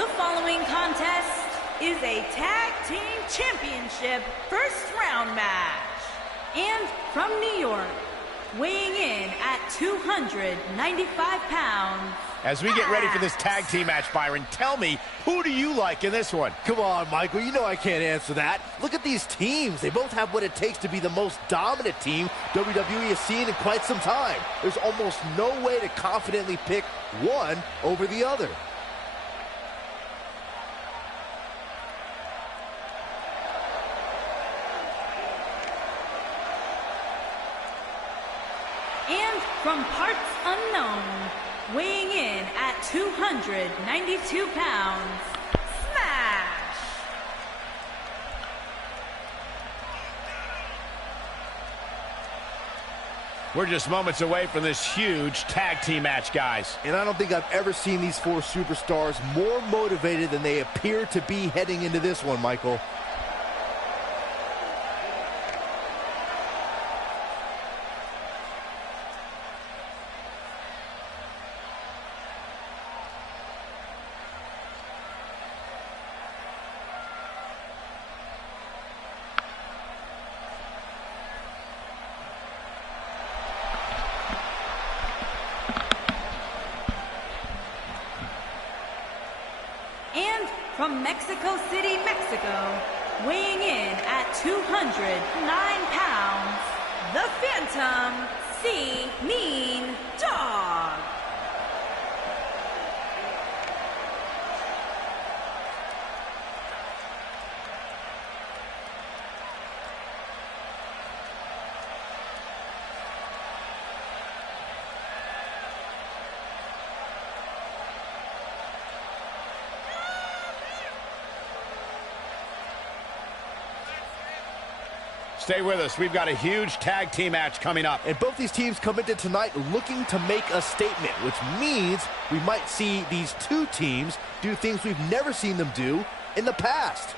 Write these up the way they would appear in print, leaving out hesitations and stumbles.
The following contest is a Tag Team Championship first round match. And from New York, weighing in at 295 pounds. As we get ready for this tag team match, Byron, tell me, who do you like in this one? Come on, Michael, you know I can't answer that. Look at these teams. They both have what it takes to be the most dominant team WWE has seen in quite some time. There's almost no way to confidently pick one over the other. And from parts unknown, weighing in at 292 pounds, Smash! We're just moments away from this huge tag team match, guys. And I don't think I've ever seen these four superstars more motivated than they appear to be heading into this one, Michael. And from Mexico City, Mexico, weighing in at 209 pounds, the Phantom, Mean Dog. Stay with us. We've got a huge tag team match coming up. And both these teams come into tonight looking to make a statement, which means we might see these two teams do things we've never seen them do in the past.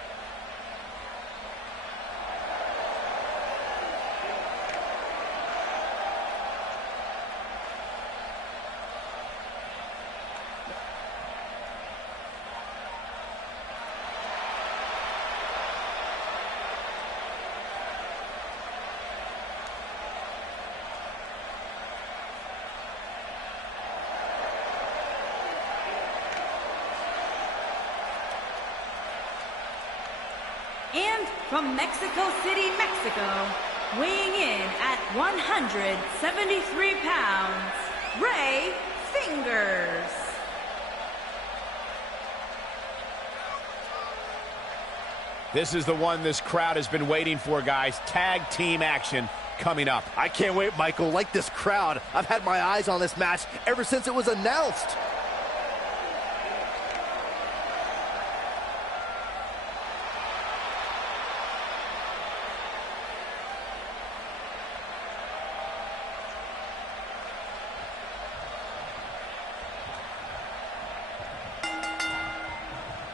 And from Mexico City, Mexico, weighing in at 173 pounds, Ray Fingers. This is the one this crowd has been waiting for, guys. Tag team action coming up. I can't wait, Michael. Like this crowd, I've had my eyes on this match ever since it was announced.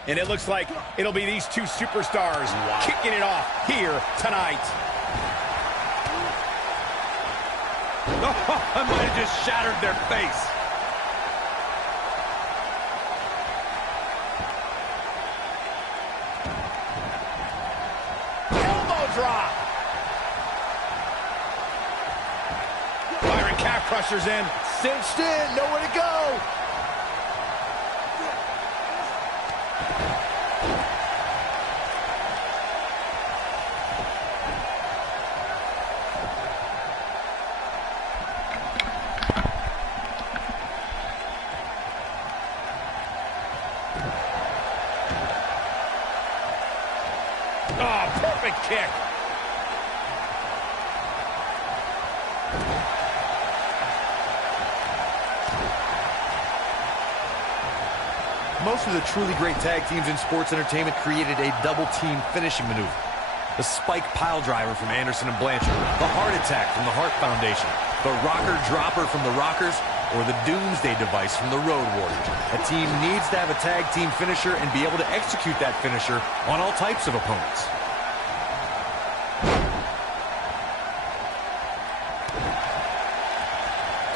And it looks like it'll be these two superstars kicking it off here tonight. Oh, I might have just shattered their face. Elbow drop. Byron calf crusher's in. Cinched in, nowhere to go. Oh, perfect kick. Most of the truly great tag teams in sports entertainment created a double-team finishing maneuver. The spike pile driver from Anderson and Blanchard, the heart attack from the Hart Foundation, the rocker dropper from the Rockers, or the Doomsday device from the Road Warriors. A team needs to have a tag team finisher and be able to execute that finisher on all types of opponents.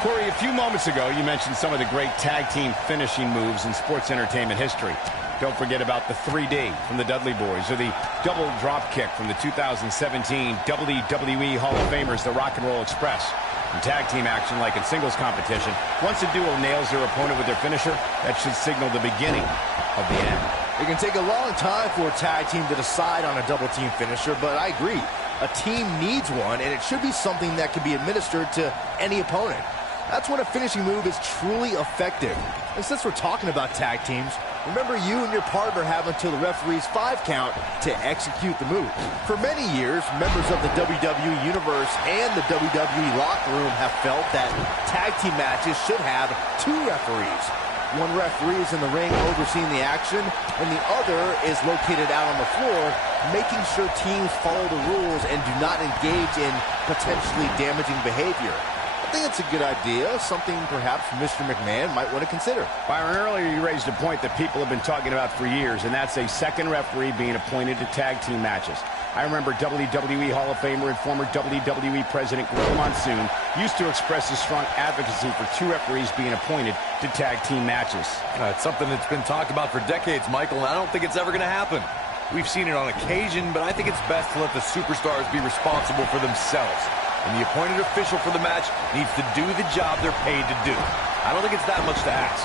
Corey, a few moments ago, you mentioned some of the great tag team finishing moves in sports entertainment history. Don't forget about the 3D from the Dudley Boys, or the double drop kick from the 2017 WWE Hall of Famers, the Rock and Roll Express. In tag team action, like in singles competition, once a duo nails their opponent with their finisher, that should signal the beginning of the end. It can take a long time for a tag team to decide on a double team finisher, but I agree. A team needs one, and it should be something that can be administered to any opponent. That's when a finishing move is truly effective. And since we're talking about tag teams, remember you and your partner have until the referee's 5 count to execute the move. For many years, members of the WWE Universe and the WWE locker room have felt that tag team matches should have 2 referees. One referee is in the ring overseeing the action, and the other is located out on the floor, making sure teams follow the rules and do not engage in potentially damaging behavior. I think it's a good idea, something perhaps Mr. McMahon might want to consider. Byron, earlier you raised a point that people have been talking about for years, and that's a second referee being appointed to tag team matches. I remember WWE Hall of Famer and former WWE President Gorilla Monsoon used to express his strong advocacy for 2 referees being appointed to tag team matches. It's something that's been talked about for decades, Michael, and I don't think it's ever going to happen. We've seen it on occasion, but I think it's best to let the superstars be responsible for themselves. And the appointed official for the match needs to do the job they're paid to do. I don't think it's that much to ask.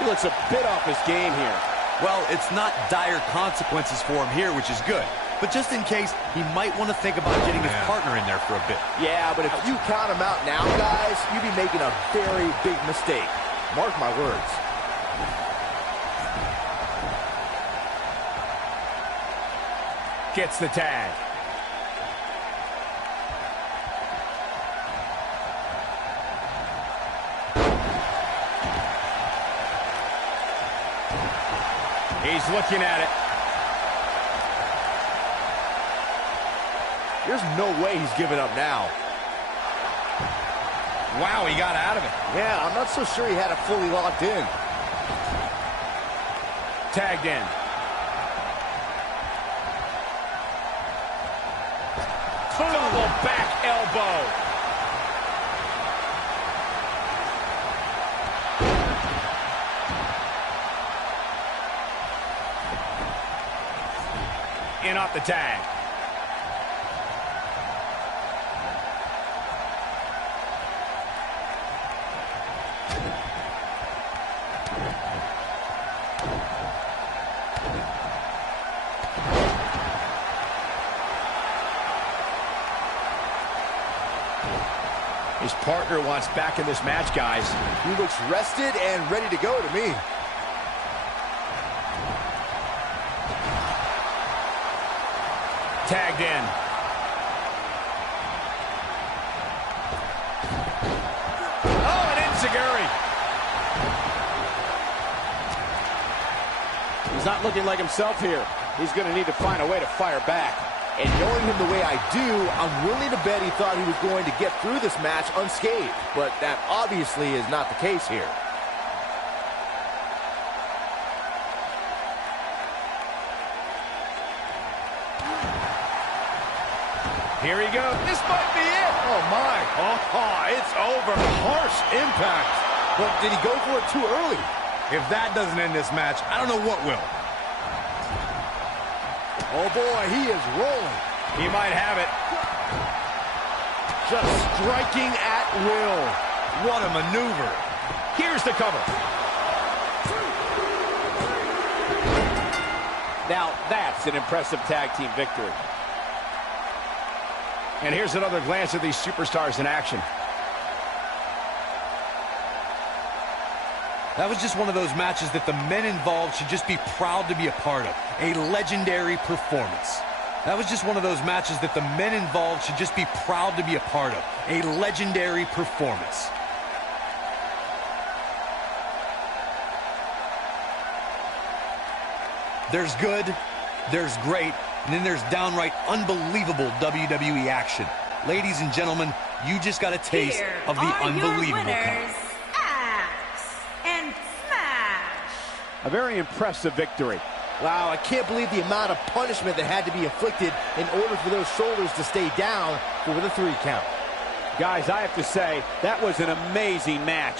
He looks a bit off his game here. Well, it's not dire consequences for him here, which is good. But just in case, he might want to think about getting his partner in there for a bit. Yeah, but if you count him out now, guys, you'd be making a very big mistake. Mark my words. Gets the tag. He's looking at it. There's no way he's giving up now. Wow, he got out of it. Yeah, I'm not so sure he had it fully locked in. Tagged in. Double back elbow. In off the tag. His partner wants back in this match, guys. He looks rested and ready to go to me. Tagged in. Oh, an enziguri. He's not looking like himself here. He's going to need to find a way to fire back. And knowing him the way I do, I'm willing to bet he thought he was going to get through this match unscathed. But that obviously is not the case here. Here he goes. This might be it. Oh, my. Oh, it's over. Harsh impact. But did he go for it too early? If that doesn't end this match, I don't know what will. Oh, boy, he is rolling. He might have it. Just striking at will. What a maneuver. Here's the cover. Now, that's an impressive tag team victory. And here's another glance at these superstars in action. That was just one of those matches that the men involved should just be proud to be a part of. A legendary performance. That was just one of those matches that the men involved should just be proud to be a part of. A legendary performance. There's good, there's great, and then there's downright unbelievable WWE action. Ladies and gentlemen, you just got a taste Here of the are unbelievable your kind. winners, Axe and Smash. A very impressive victory. Wow, I can't believe the amount of punishment that had to be inflicted in order for those shoulders to stay down for the 3 count. Guys, I have to say, that was an amazing match.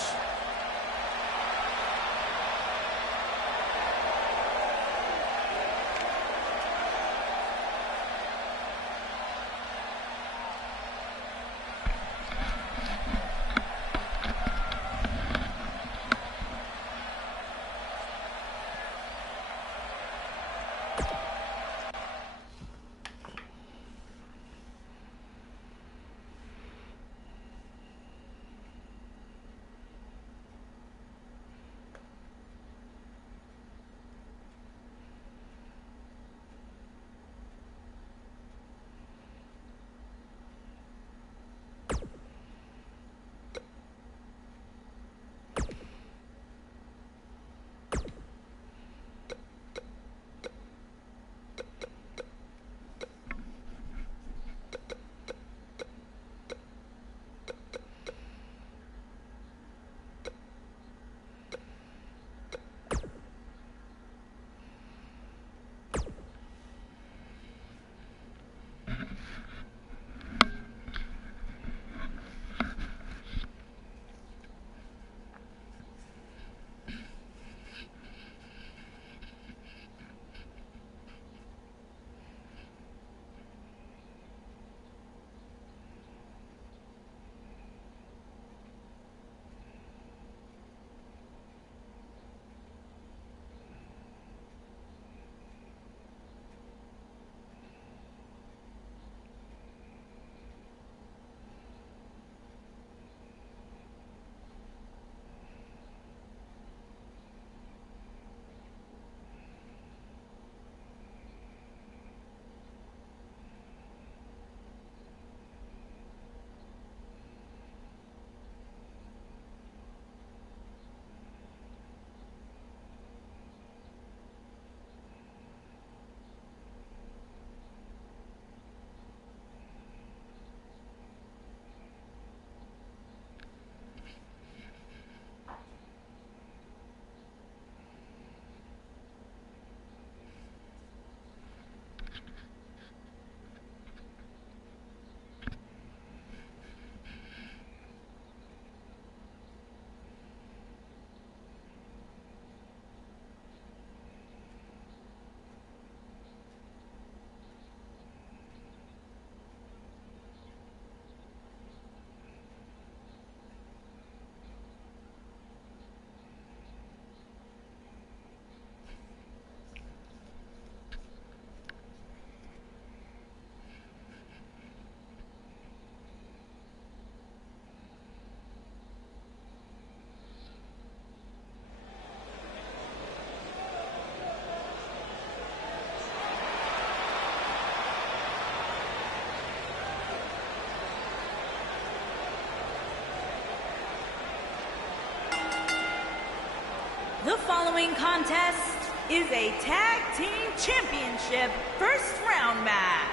The following contest is a Tag Team Championship first round match.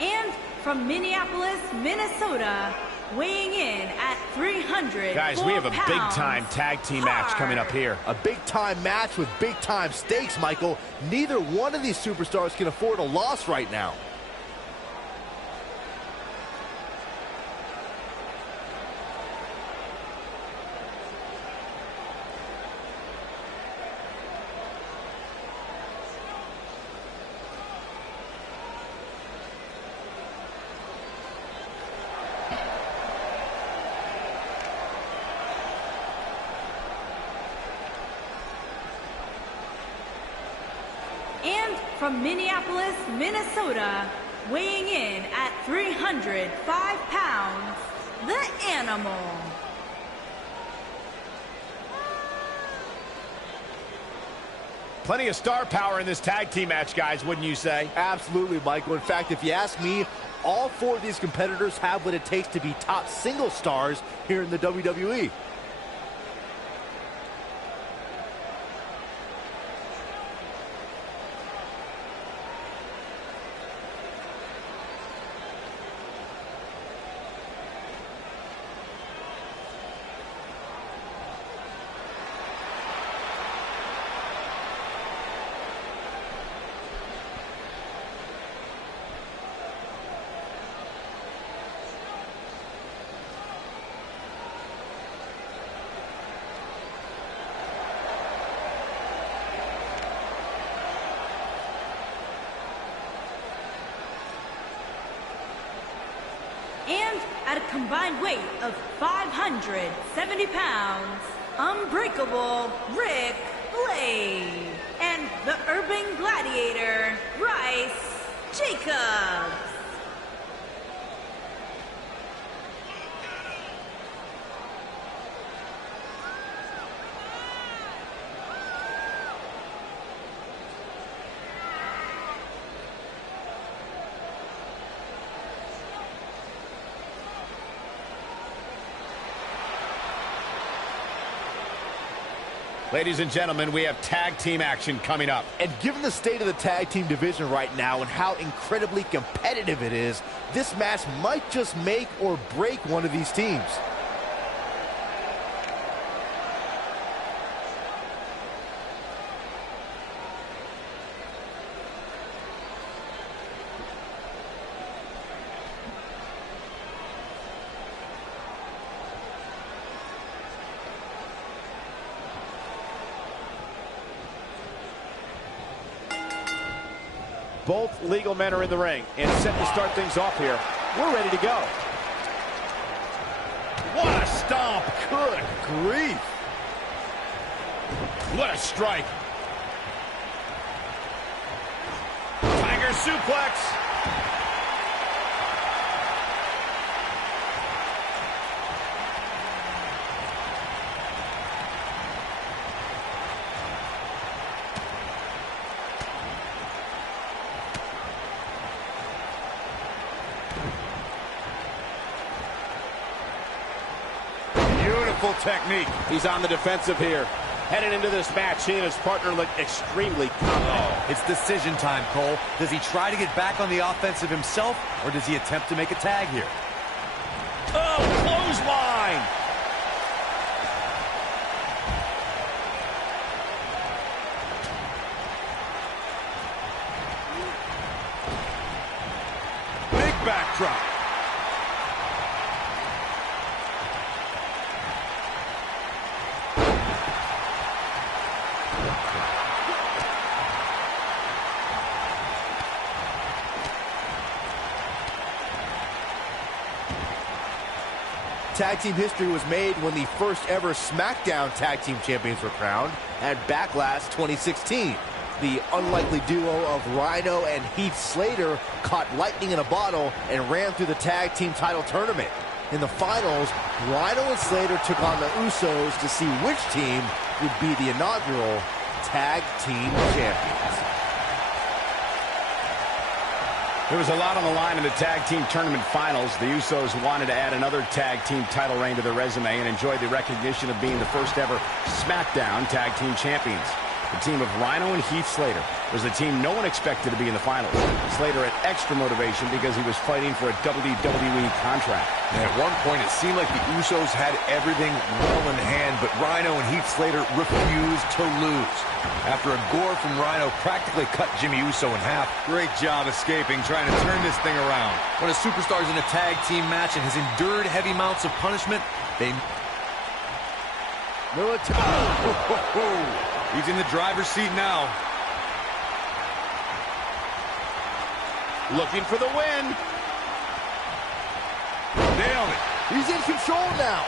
And from Minneapolis, Minnesota, weighing in at 300 Guys, we have a big-time tag team match coming up here. A big-time match with big-time stakes, Michael. Neither one of these superstars can afford a loss right now. And from Minneapolis, Minnesota, weighing in at 305 pounds, the Animal. Plenty of star power in this tag team match, guys, wouldn't you say? Absolutely, Michael. In fact, if you ask me, all four of these competitors have what it takes to be top single stars here in the WWE. And at a combined weight of 570 pounds, Unbreakable Rick Blade and the Urban Gladiator, Bryce Jacobs. Ladies and gentlemen, we have tag team action coming up. And given the state of the tag team division right now and how incredibly competitive it is, this match might just make or break one of these teams. Both legal men are in the ring and set to start things off here. We're ready to go. What a stomp! Good grief! What a strike! Tiger suplex! Beautiful technique. He's on the defensive here. Heading into this match, he and his partner look extremely confident. It's decision time, Cole. Does he try to get back on the offensive himself, or does he attempt to make a tag here? Oh, clothesline! Big backdrop. Tag team history was made when the first ever SmackDown Tag Team Champions were crowned at Backlash 2016. The unlikely duo of Rhino and Heath Slater caught lightning in a bottle and ran through the Tag Team title tournament. In the finals, Rhino and Slater took on the Usos to see which team would be the inaugural Tag Team Champions. There was a lot on the line in the Tag Team Tournament Finals. The Usos wanted to add another Tag Team title reign to their resume and enjoy the recognition of being the first ever SmackDown Tag Team Champions. The team of Rhino and Heath Slater was the team no one expected to be in the finals. Slater had extra motivation because he was fighting for a WWE contract. And at one point, it seemed like the Usos had everything well in hand, but Rhino and Heath Slater refused to lose. After a gore from Rhino practically cut Jimmy Uso in half. Great job escaping, trying to turn this thing around. When a superstar's in a tag team match and has endured heavy amounts of punishment, they... He's in the driver's seat now. Looking for the win. Nailed it. He's in control now.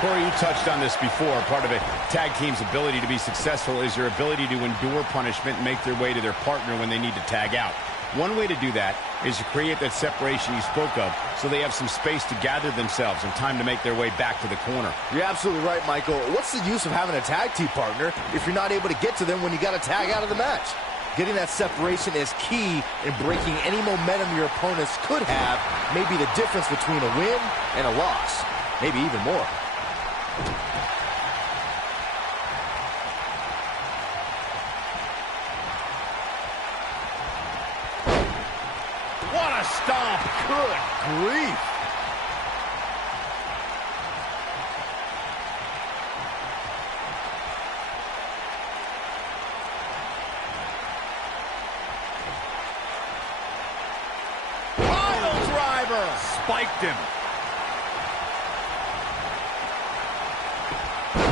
Corey, you touched on this before. Part of a tag team's ability to be successful is their ability to endure punishment and make their way to their partner when they need to tag out. One way to do that is to create that separation you spoke of so they have some space to gather themselves and time to make their way back to the corner. You're absolutely right, Michael. What's the use of having a tag team partner if you're not able to get to them when you got to tag out of the match? Getting that separation is key in breaking any momentum your opponents could have, maybe the difference between a win and a loss, maybe even more. What a stomp. Good grief. Pile driver. Spiked him.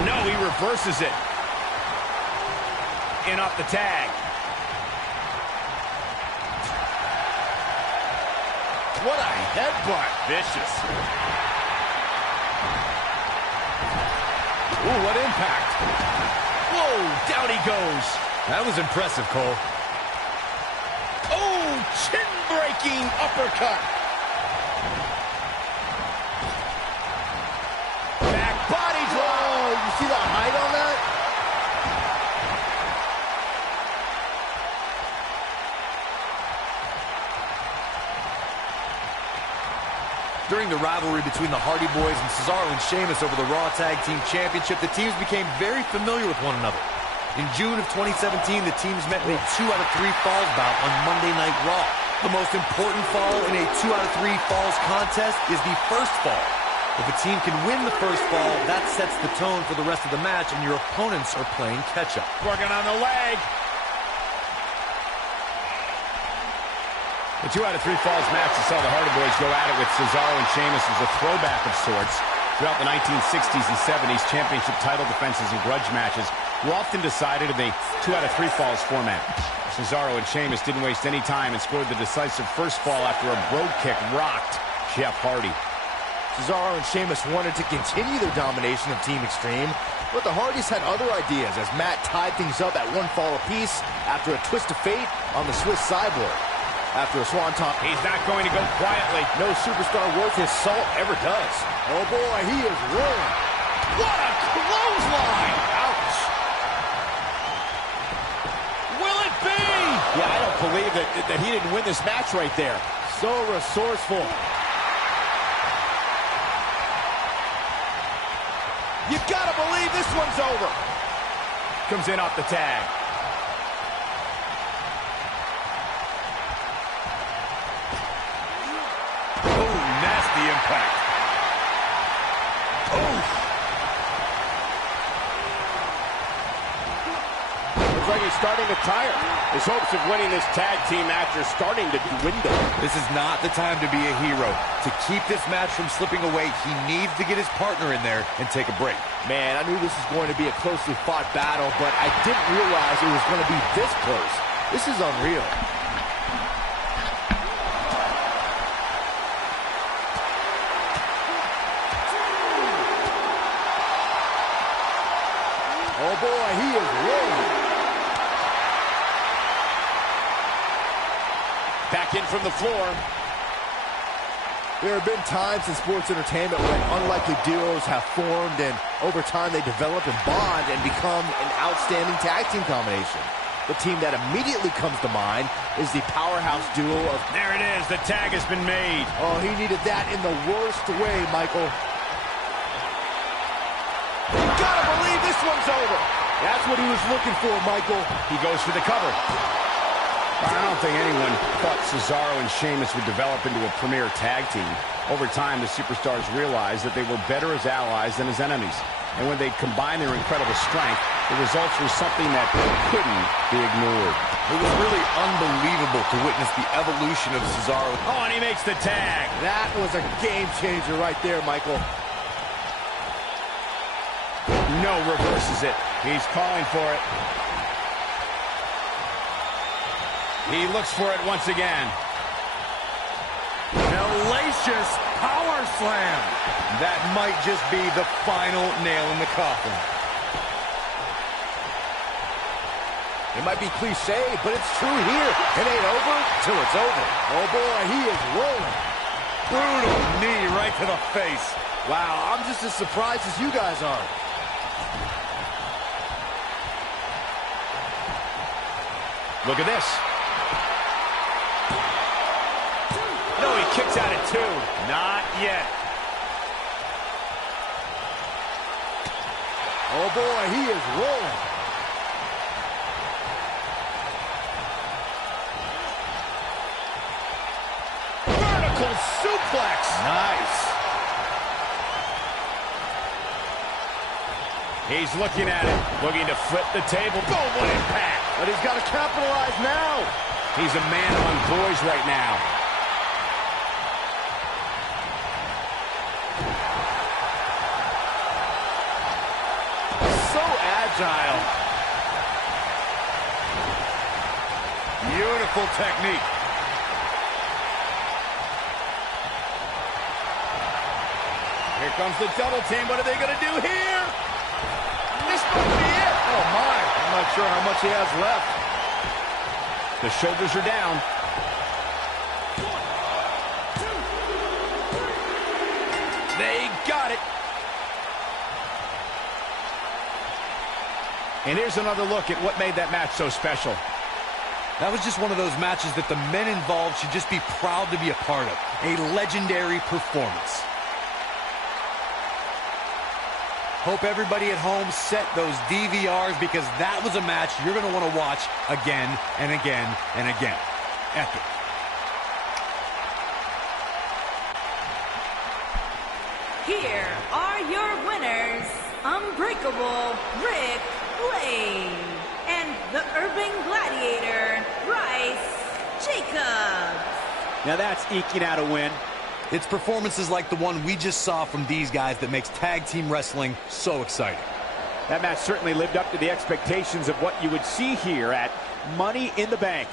No, he reverses it. In off the tag. What a headbutt. Vicious. Ooh, what impact. Whoa, down he goes. That was impressive, Cole. Oh, chin-breaking uppercut. Back body drop. Oh, you see the height on that? During the rivalry between the Hardy Boys and Cesaro and Sheamus over the Raw Tag Team Championship, the teams became very familiar with one another. In June of 2017, the teams met in a 2 out of 3 falls bout on Monday Night Raw. The most important fall in a 2 out of 3 falls contest is the first fall. If a team can win the first fall, that sets the tone for the rest of the match, and your opponents are playing catch-up. Working on the leg. The 2 out of 3 falls match that saw the Hardy Boys go at it with Cesaro and Sheamus was a throwback of sorts. Throughout the 1960s and 70s, championship title defenses and grudge matches were often decided in the 2 out of 3 falls format. Cesaro and Sheamus didn't waste any time and scored the decisive first fall after a brogue kick rocked Jeff Hardy. Cesaro and Sheamus wanted to continue their domination of Team Extreme, but the Hardys had other ideas as Matt tied things up at 1 fall apiece after a twist of fate on the Swiss Cyborg. After a swanton, He's not going to go quietly. no superstar worth his salt ever does. Oh boy, he is rolling. What a clothesline. Ouch. Will it be? Yeah, I don't believe that he didn't win this match right there. So resourceful. You gotta believe this one's over. Comes in off the tag. Oh, nasty impact. Looks like he's starting to tire. His hopes of winning this tag team match are starting to dwindle. This is not the time to be a hero. To keep this match from slipping away, he needs to get his partner in there and take a break. Man, I knew this was going to be a closely fought battle, but I didn't realize it was going to be this close. This is unreal. Oh boy, he is rolling. Back in from the floor. There have been times in sports entertainment when unlikely duos have formed, and over time they develop and bond and become an outstanding tag team combination. The team that immediately comes to mind is the powerhouse duo of... There it is. The tag has been made. Oh, he needed that in the worst way, Michael. Gotta believe this one's over. That's what he was looking for, Michael. He goes for the cover. I don't think anyone thought Cesaro and Sheamus would develop into a premier tag team. Over time, the superstars realized that they were better as allies than as enemies. And when they combined their incredible strength, the results were something that couldn't be ignored. It was really unbelievable to witness the evolution of Cesaro. Oh, and he makes the tag. That was a game changer right there, Michael. No, reverses it. He's calling for it. He looks for it once again. Hellacious power slam. That might just be the final nail in the coffin. It might be cliche, but it's true here. It ain't over till it's over. Oh boy, he is rolling. Brutal knee right to the face. Wow, I'm just as surprised as you guys are. Look at this. No, he kicks out at 2. Not yet. Oh boy, he is rolling. Vertical suplex. Nice. He's looking at it, looking to flip the table. Boom, what impact. But he's got to capitalize now. He's a man among boys right now. So agile. Beautiful technique. Here comes the double team. What are they going to do here? This might be it. Oh my, I'm not sure how much he has left. The shoulders are down. 1, 2, 3. They got it. And here's another look at what made that match so special. That was just one of those matches that the men involved should just be proud to be a part of. A legendary performance. Hope everybody at home set those DVRs, because that was a match you're going to want to watch again and again and again. Epic. Here are your winners, Unbreakable Rick Blade and the Urban Gladiator, Bryce Jacobs. Now that's eking out a win. It's performances like the one we just saw from these guys that makes tag team wrestling so exciting. That match certainly lived up to the expectations of what you would see here at Money in the Bank.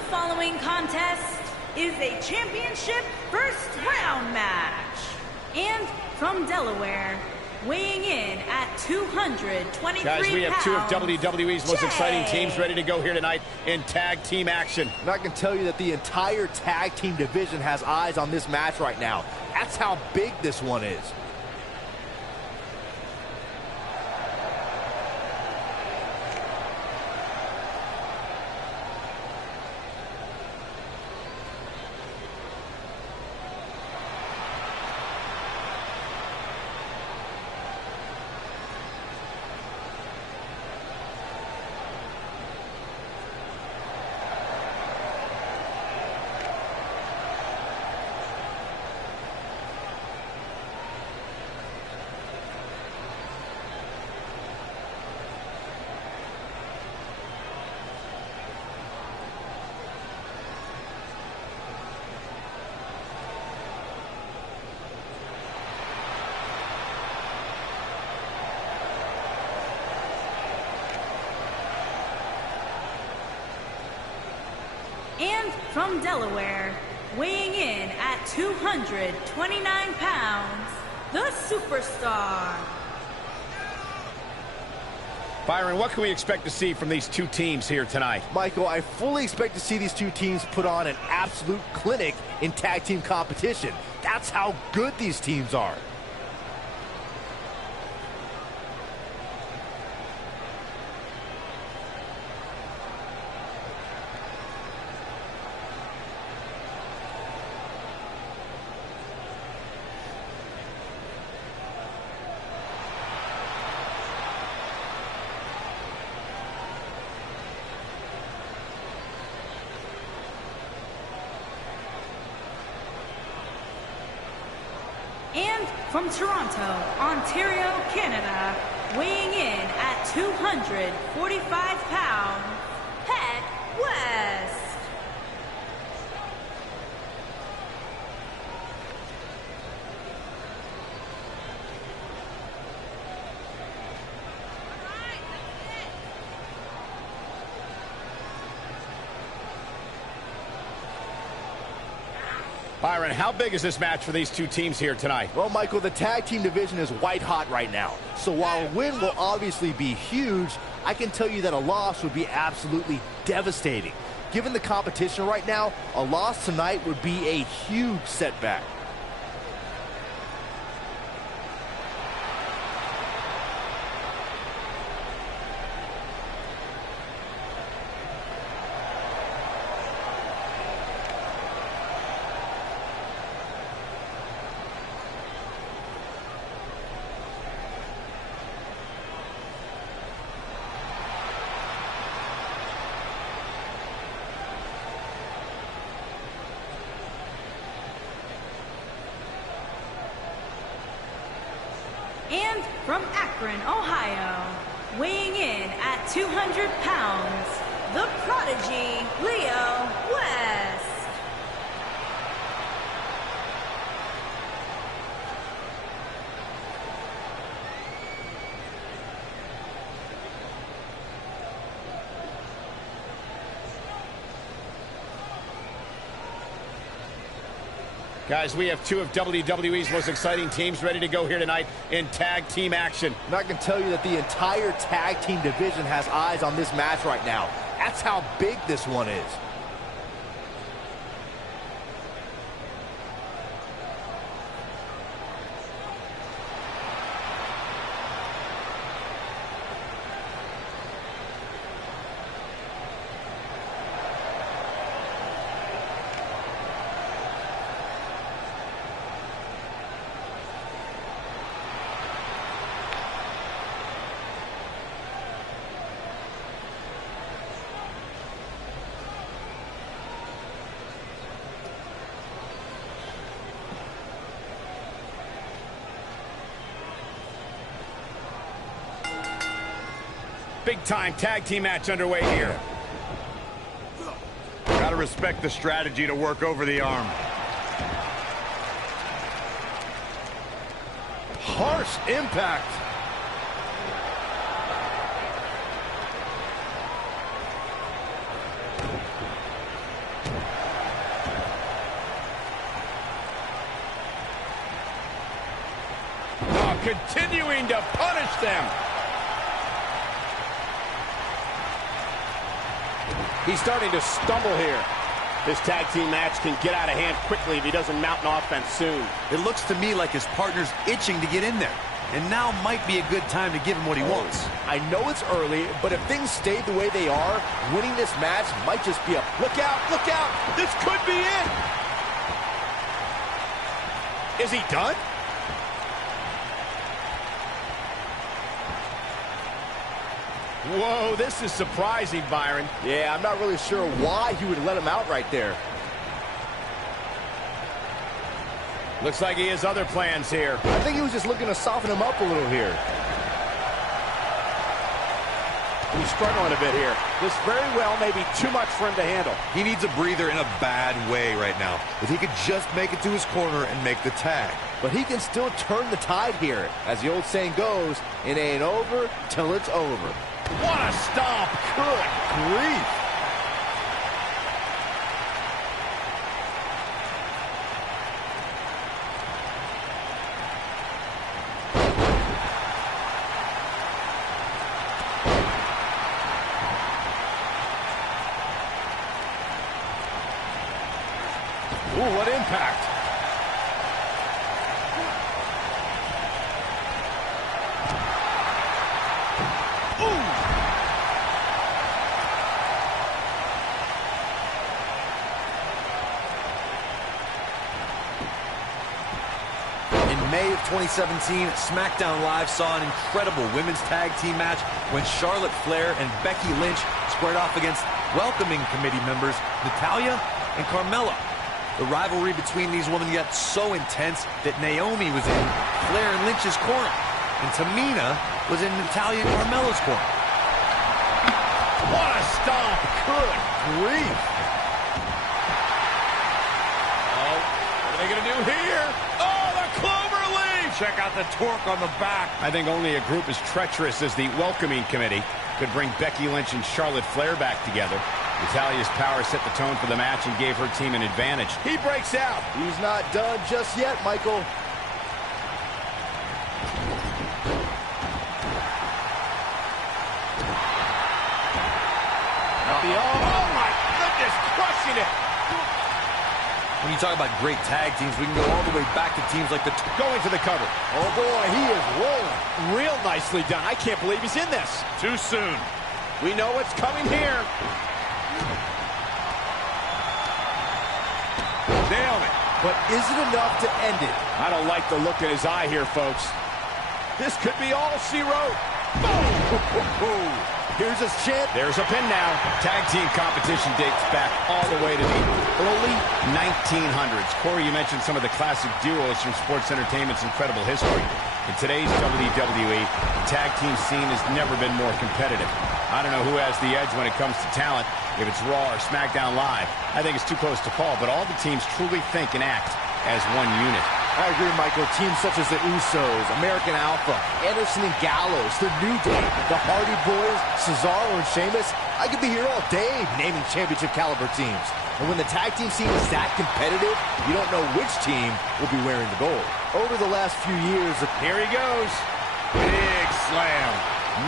The following contest is a championship first round match. And from Delaware, weighing in at 223 Guys, we have pounds, two of WWE's most exciting teams ready to go here tonight in tag team action. And I can tell you that the entire tag team division has eyes on this match right now. That's how big this one is. And from Delaware, weighing in at 229 pounds, the Superstar. Byron, what can we expect to see from these two teams here tonight? Michael, I fully expect to see these two teams put on an absolute clinic in tag team competition. That's how good these teams are. And from Toronto, Ontario, Canada, weighing in at 245 pounds, Heck West. Byron, how big is this match for these two teams here tonight? Well, Michael, the tag team division is white hot right now. So while a win will obviously be huge, I can tell you that a loss would be absolutely devastating. Given the competition right now, a loss tonight would be a huge setback. And from Akron, Ohio, weighing in at 200 pounds, the Prodigy, Leo West. Guys, we have two of WWE's most exciting teams ready to go here tonight in tag team action. And I can tell you that the entire tag team division has eyes on this match right now. That's how big this one is. Big-time tag team match underway here. Gotta respect the strategy to work over the arm. Harsh impact. continuing to punish them. He's starting to stumble here. This tag team match can get out of hand quickly if he doesn't mount an offense soon. It looks to me like his partner's itching to get in there. And now might be a good time to give him what he wants. I know it's early, but if things stay the way they are, winning this match might just be a... Look out, look out! This could be it! Is he done? Whoa, this is surprising, Byron. Yeah, I'm not really sure why he would let him out right there. Looks like he has other plans here. I think he was just looking to soften him up a little here. He's struggling a bit here. This very well may be too much for him to handle. He needs a breather in a bad way right now. If he could just make it to his corner and make the tag. But he can still turn the tide here. As the old saying goes, it ain't over till it's over. What a stomp! Good grief! Ooh, what impact! May of 2017, SmackDown Live saw an incredible women's tag team match when Charlotte Flair and Becky Lynch squared off against welcoming committee members Natalya and Carmella. The rivalry between these women got so intense that Naomi was in Flair and Lynch's corner, and Tamina was in Natalya and Carmella's corner. What a stomp! Good grief! Oh, what are they going to do here? Oh, the clover leaf! Check out the torque on the back. I think only a group as treacherous as the welcoming committee could bring Becky Lynch and Charlotte Flair back together. Natalya's power set the tone for the match and gave her team an advantage. He breaks out. He's not done just yet, Michael. Oh, my goodness, crushing it. When you talk about great tag teams, we can go all the way back to teams like the... Going for the cover. Oh, boy, he is rolling. Real nicely done. I can't believe he's in this. Too soon. We know what's coming here. Nailed it. But is it enough to end it? I don't like the look in his eye here, folks. This could be all she wrote. Boom! Here's his chant. There's a pin now. Tag team competition dates back all the way to the early 1900s. Corey, you mentioned some of the classic duos from sports entertainment's incredible history. In today's WWE, the tag team scene has never been more competitive. I don't know who has the edge when it comes to talent, if it's Raw or SmackDown Live. I think it's too close to call, but all the teams truly think and act as one unit. I agree, Michael. Teams such as the Usos, American Alpha, Anderson and Gallows, The New Day, the Hardy Boys, Cesaro and Sheamus. I could be here all day naming championship caliber teams. And when the tag team scene is that competitive, you don't know which team will be wearing the gold. Over the last few years, Here he goes. Big slam.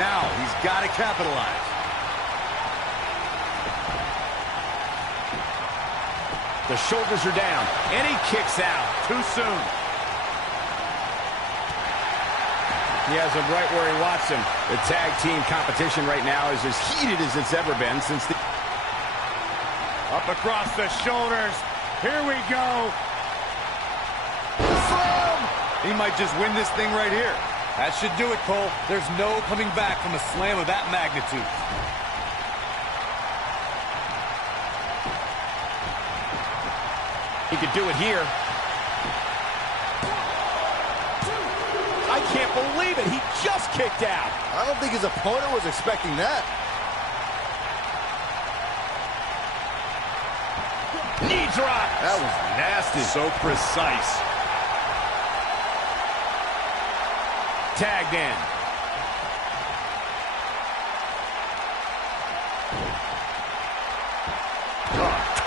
Now he's got to capitalize. The shoulders are down, and he kicks out. Too soon. He has him right where he wants him. The tag team competition right now is as heated as it's ever been since the... Up across the shoulders. Here we go. slam! He might just win this thing right here. That should do it, Cole. There's no coming back from a slam of that magnitude. He could do it here. I can't believe it. He just kicked out. I don't think his opponent was expecting that. Knee drop. That was nasty. So precise. Tagged in.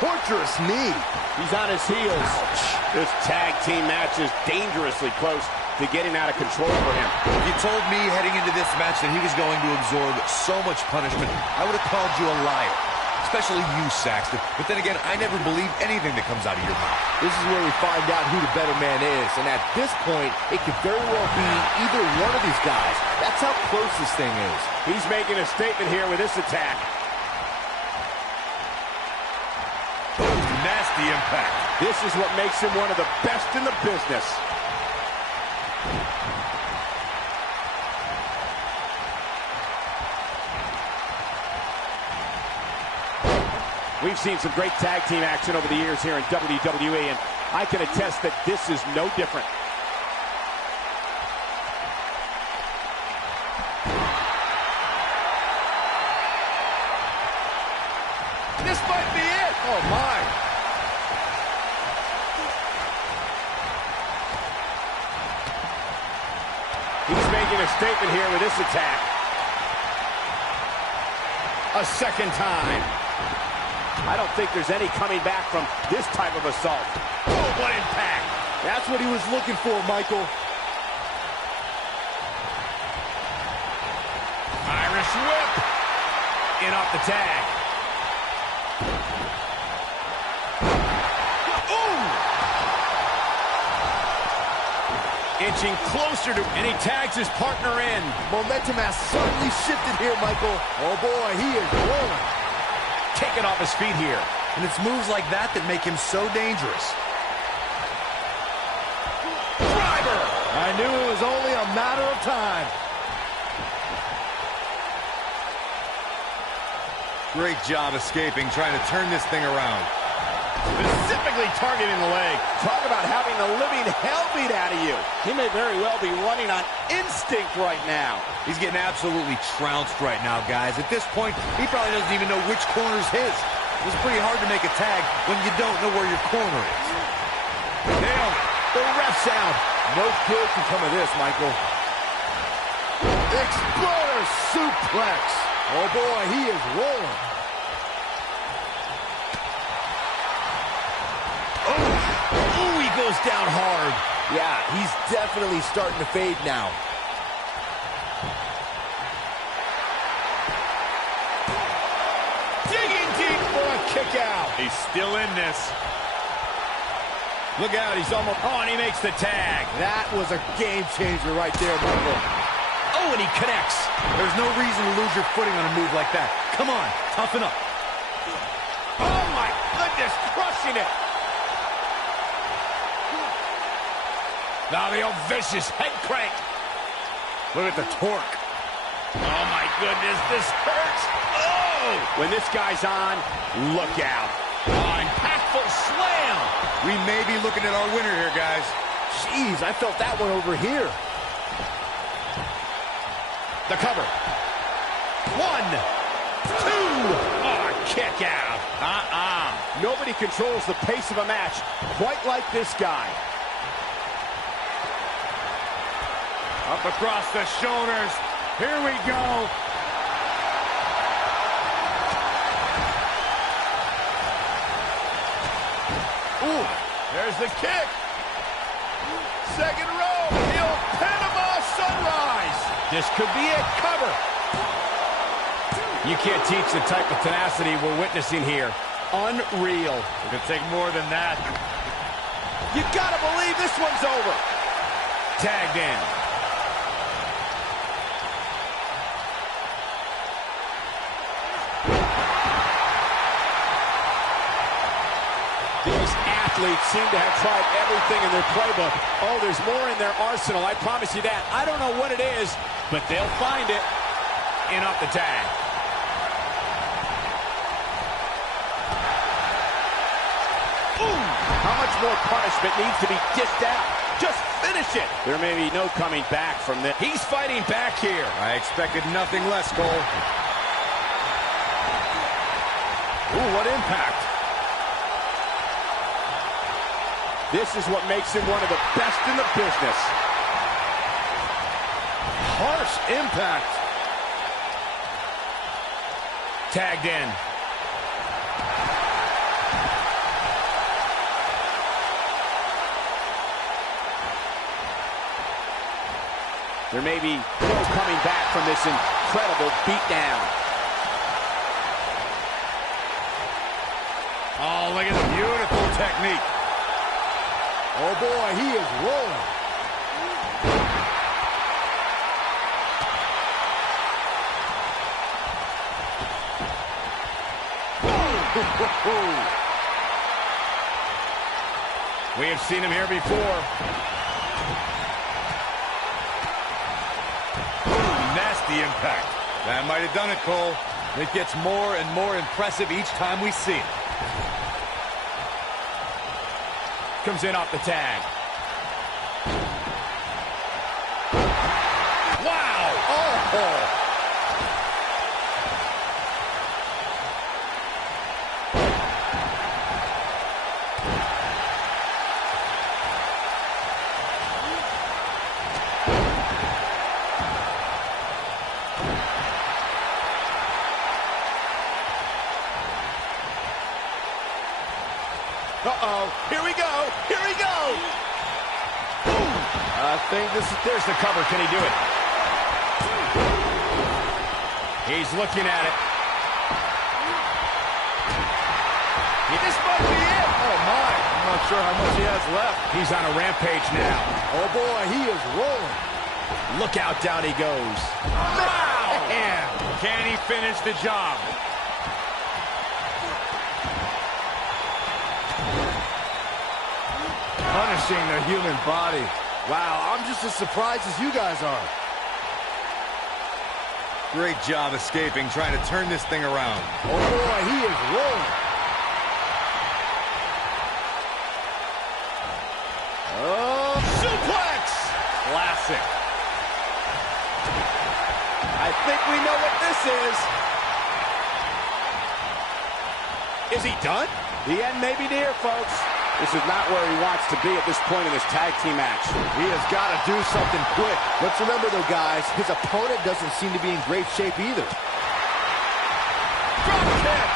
Torturous knee. He's on his heels. This tag team match is dangerously close. to getting out of control for him. If you told me heading into this match that he was going to absorb so much punishment, I would have called you a liar. Especially you, Saxton. But then again, I never believe anything that comes out of your mouth. This is where we find out who the better man is. And at this point, it could very well be either one of these guys. That's how close this thing is. He's making a statement here with this attack. Nasty impact. This is what makes him one of the best in the business. We've seen some great tag team action over the years here in WWE, and I can attest that this is no different. This might be it. Oh, my. He's making a statement here with this attack. A second time. I don't think there's any coming back from this type of assault. Oh, what impact. That's what he was looking for, Michael. Irish whip. In off the tag. Ooh! Inching closer to, and he tags his partner in. Momentum has suddenly shifted here, Michael. Oh, boy, he is rolling. Taken off his feet here. And it's moves like that that make him so dangerous. Driver! I knew it was only a matter of time. Great job escaping, trying to turn this thing around. Specifically targeting the leg. Talk about having the living hell beat out of you. He may very well be running on instinct right now. He's getting absolutely trounced right now, guys. At this point, he probably doesn't even know which corner's his. It's pretty hard to make a tag when you don't know where your corner is. Nailed it. The ref's out. No good can come of this, Michael. Exploder suplex. Oh, boy, he is rolling. Ooh, he goes down hard. Yeah, he's definitely starting to fade now. Digging deep for a kick out. He's still in this. Look out, he's almost, oh, and he makes the tag. That was a game changer right there, Michael. Oh, and he connects. There's no reason to lose your footing on a move like that. Come on, toughen up. Oh, my goodness, crushing it. Now the old vicious head crank. Look at the torque. Oh, my goodness, this hurts. Oh! When this guy's on, look out. Oh, impactful slam. We may be looking at our winner here, guys. Jeez, I felt that one over here. The cover. 1, 2. Oh, kick out. Nobody controls the pace of a match quite like this guy. Up across the shoulders. Here we go. Ooh, there's the kick. Second row, the old Panama Sunrise. This could be it, cover. You can't teach the type of tenacity we're witnessing here. Unreal. It could take more than that. You gotta believe this one's over. Tagged in. These athletes seem to have tried everything in their playbook. Oh, there's more in their arsenal, I promise you that. I don't know what it is, but they'll find it. In off the tag. Ooh, how much more punishment needs to be dished out? Just finish it. There may be no coming back from this. He's fighting back here. I expected nothing less, Cole. Ooh, what impact. This is what makes him one of the best in the business. Harsh impact. Tagged in. There may be no coming back from this incredible beatdown. Oh, look at the beautiful technique. Oh boy, he is rolling. We have seen him here before. Nasty impact. That might have done it, Cole. It gets more and more impressive each time we see it. Comes in off the tag. Wow! Oh! Uh-oh, here we go, here we go! I think there's the cover, can he do it? He's looking at it. This might be it! Oh my, I'm not sure how much he has left. He's on a rampage now. Oh boy, he is rolling. Look out, down he goes. Wow! Can he finish the job? Punishing the human body. Wow, I'm just as surprised as you guys are. Great job escaping, trying to turn this thing around. Oh boy, he is rolling. Oh, suplex! Classic. I think we know what this is. Is he done? The end may be near, folks. This is not where he wants to be at this point in this tag team match. He has got to do something quick. Let's remember, though, guys, his opponent doesn't seem to be in great shape either. Drop kick!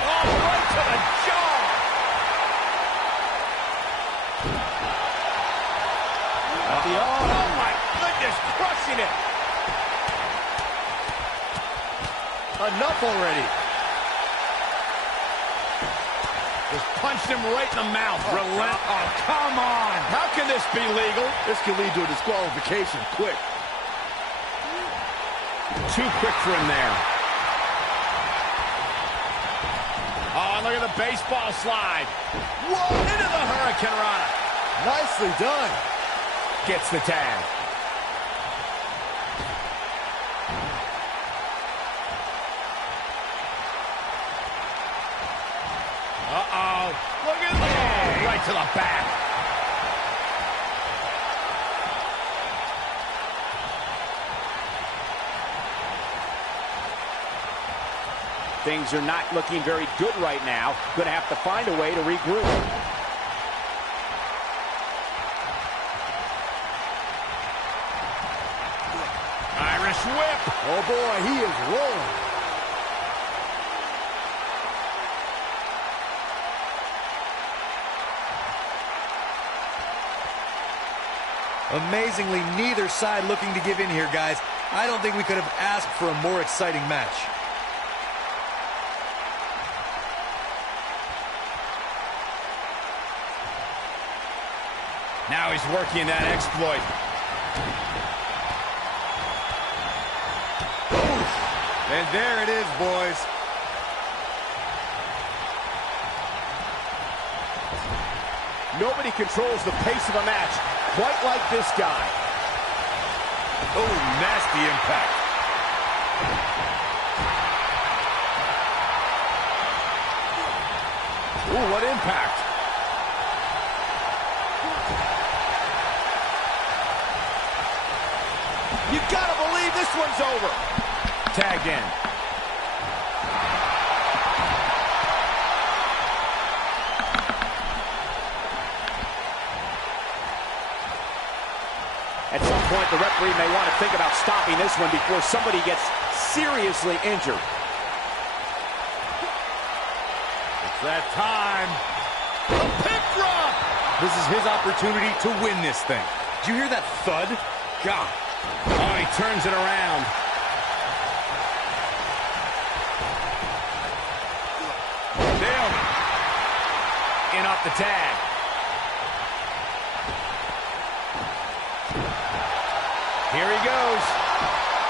Oh, right to the jaw! Oh, my goodness, crushing it! Enough already. Just punched him right in the mouth. Oh, come on. How can this be legal? This can lead to a disqualification quick. Too quick for him there. Oh, look at the baseball slide. Whoa, into the Hurricane Rana. Nicely done. Gets the tag. Uh-oh. Look at that. Right to the back. Things are not looking very good right now. Going to have to find a way to regroup. Irish whip. Oh, boy, he is rolling. Amazingly, neither side looking to give in here, guys. I don't think we could have asked for a more exciting match. Now he's working that exploit. And there it is, boys. Nobody controls the pace of a match quite like this guy. Oh, nasty impact. Ooh, what impact. You gotta believe this one's over. Tagged in. At some point, the referee may want to think about stopping this one before somebody gets seriously injured. that time. A pick drop! This is his opportunity to win this thing. Did you hear that thud? God. Oh, he turns it around. Nailed it. In off the tag. Here he goes.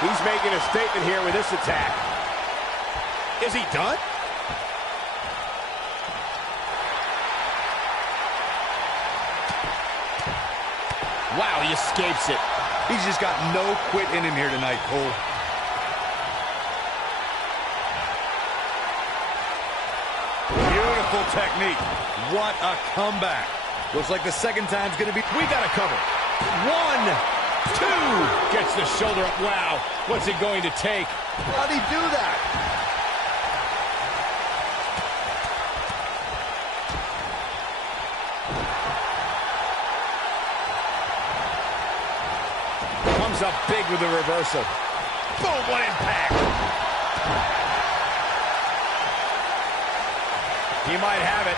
He's making a statement here with this attack. Is he done? Wow, he escapes it. He's just got no quit in him here tonight, Cole. Beautiful technique. What a comeback. Looks like the second time's going to be... We got to cover. 1, 2. Gets the shoulder up. Wow. What's it going to take? How'd he do that? Comes up big with the reversal. Boom, what impact. He might have it.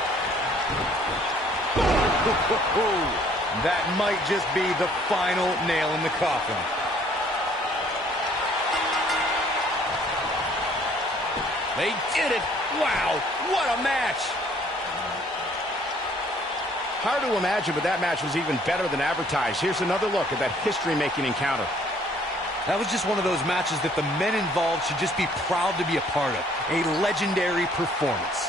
That might just be the final nail in the coffin. They did it. Wow, what a match. Hard to imagine, but that match was even better than advertised. Here's another look at that history-making encounter. That was just one of those matches that the men involved should just be proud to be a part of. A legendary performance.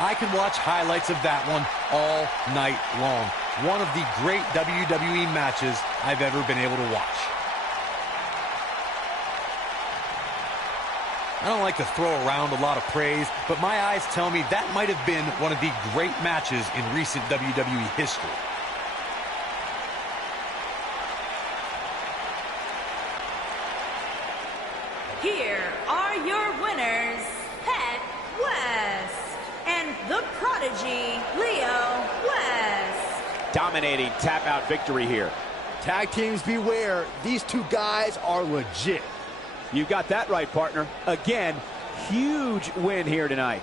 I can watch highlights of that one all night long. One of the great WWE matches I've ever been able to watch. I don't like to throw around a lot of praise, but my eyes tell me that might have been one of the great matches in recent WWE history. Here are your winners, Pat West and the Prodigy, Leo West. Dominating tap-out victory here. Tag teams beware. These two guys are legit. You got that right, partner. Again, huge win here tonight.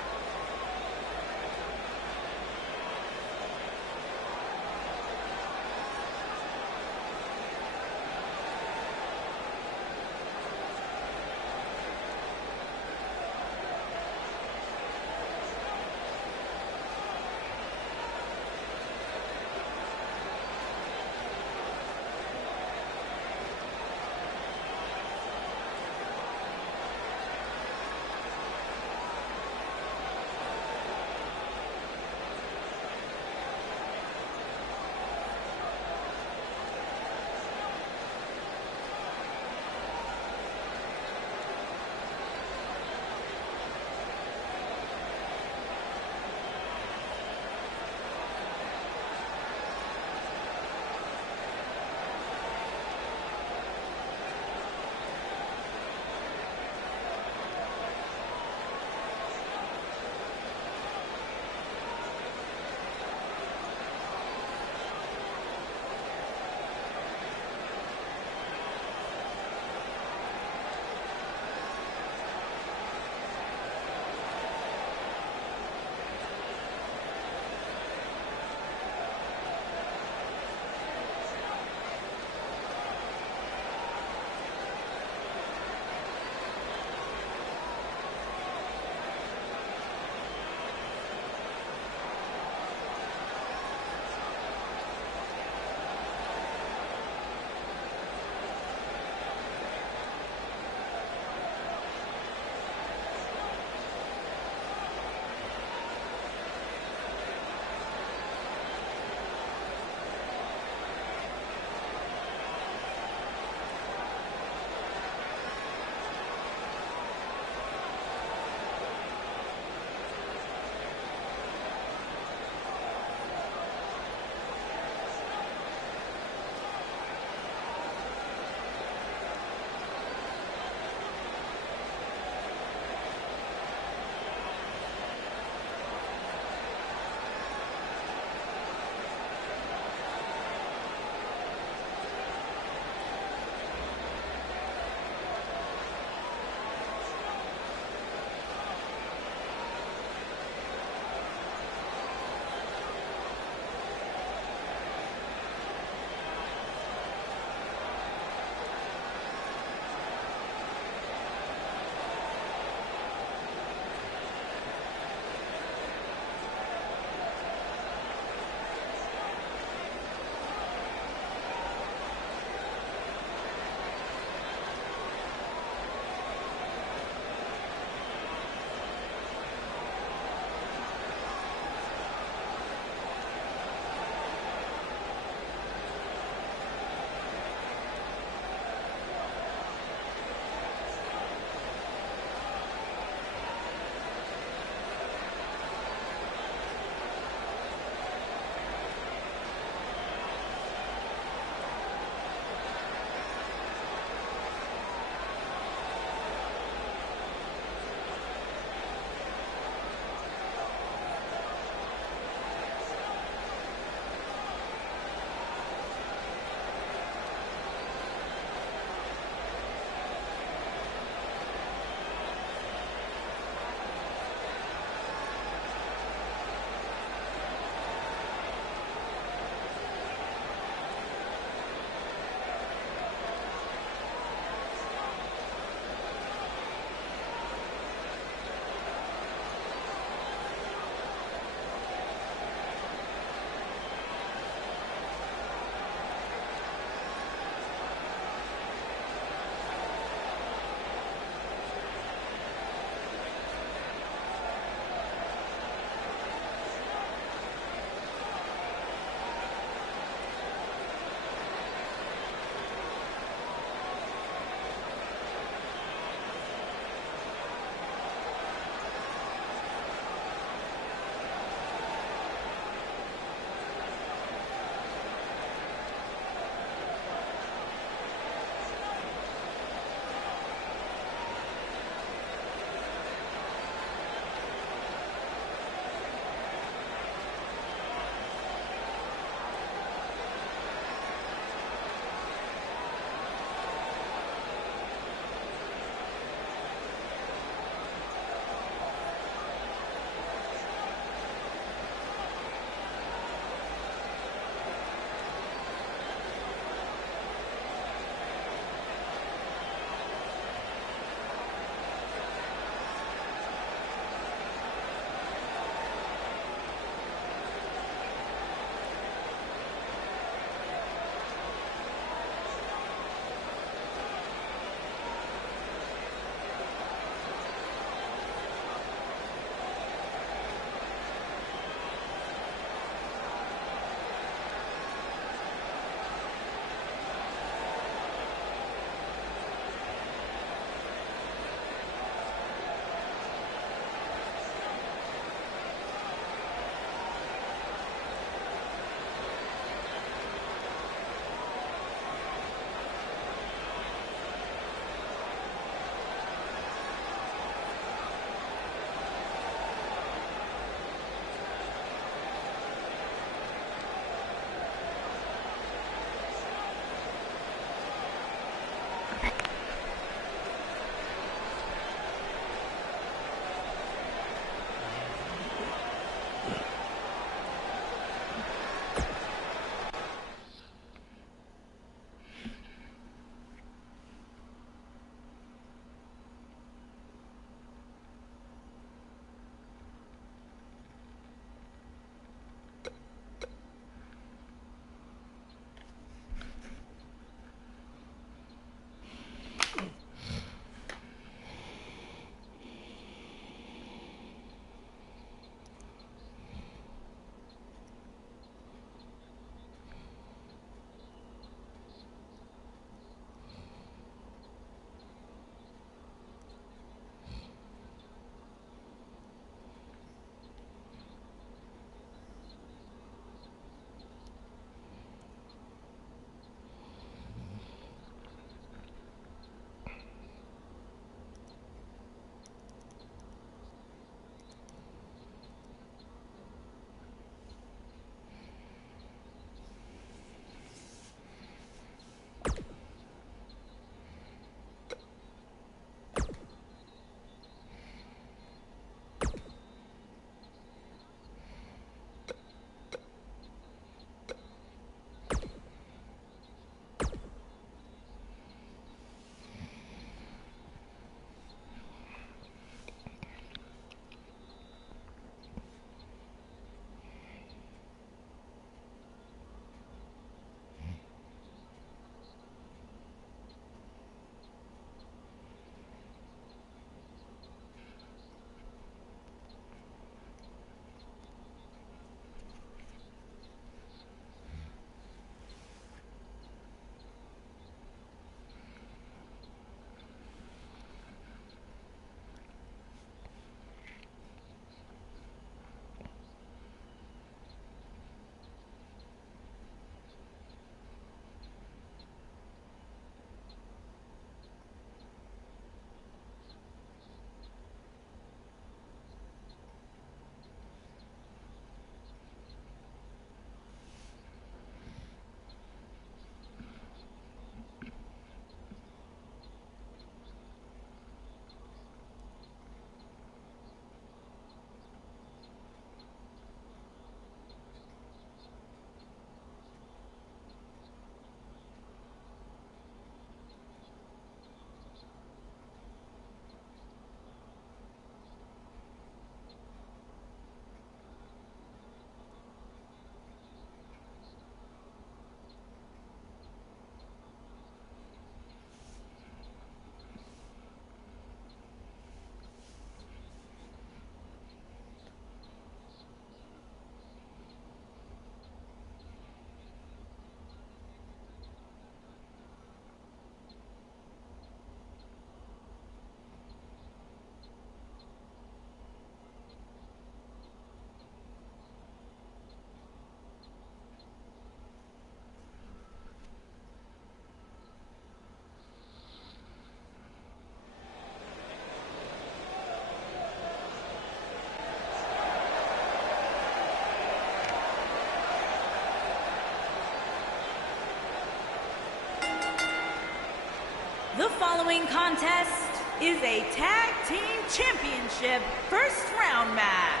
The following contest is a Tag Team Championship first round match.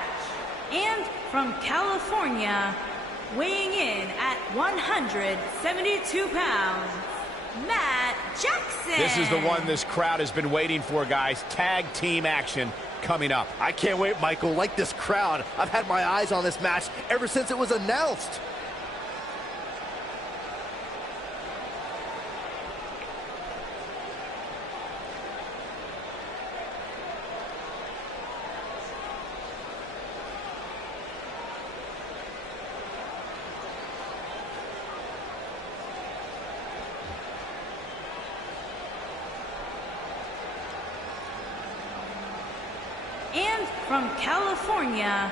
And from California, weighing in at 172 pounds, Matt Jackson. This is the one this crowd has been waiting for, guys. Tag team action coming up. I can't wait, Michael. Like this crowd, I've had my eyes on this match ever since it was announced. And from California,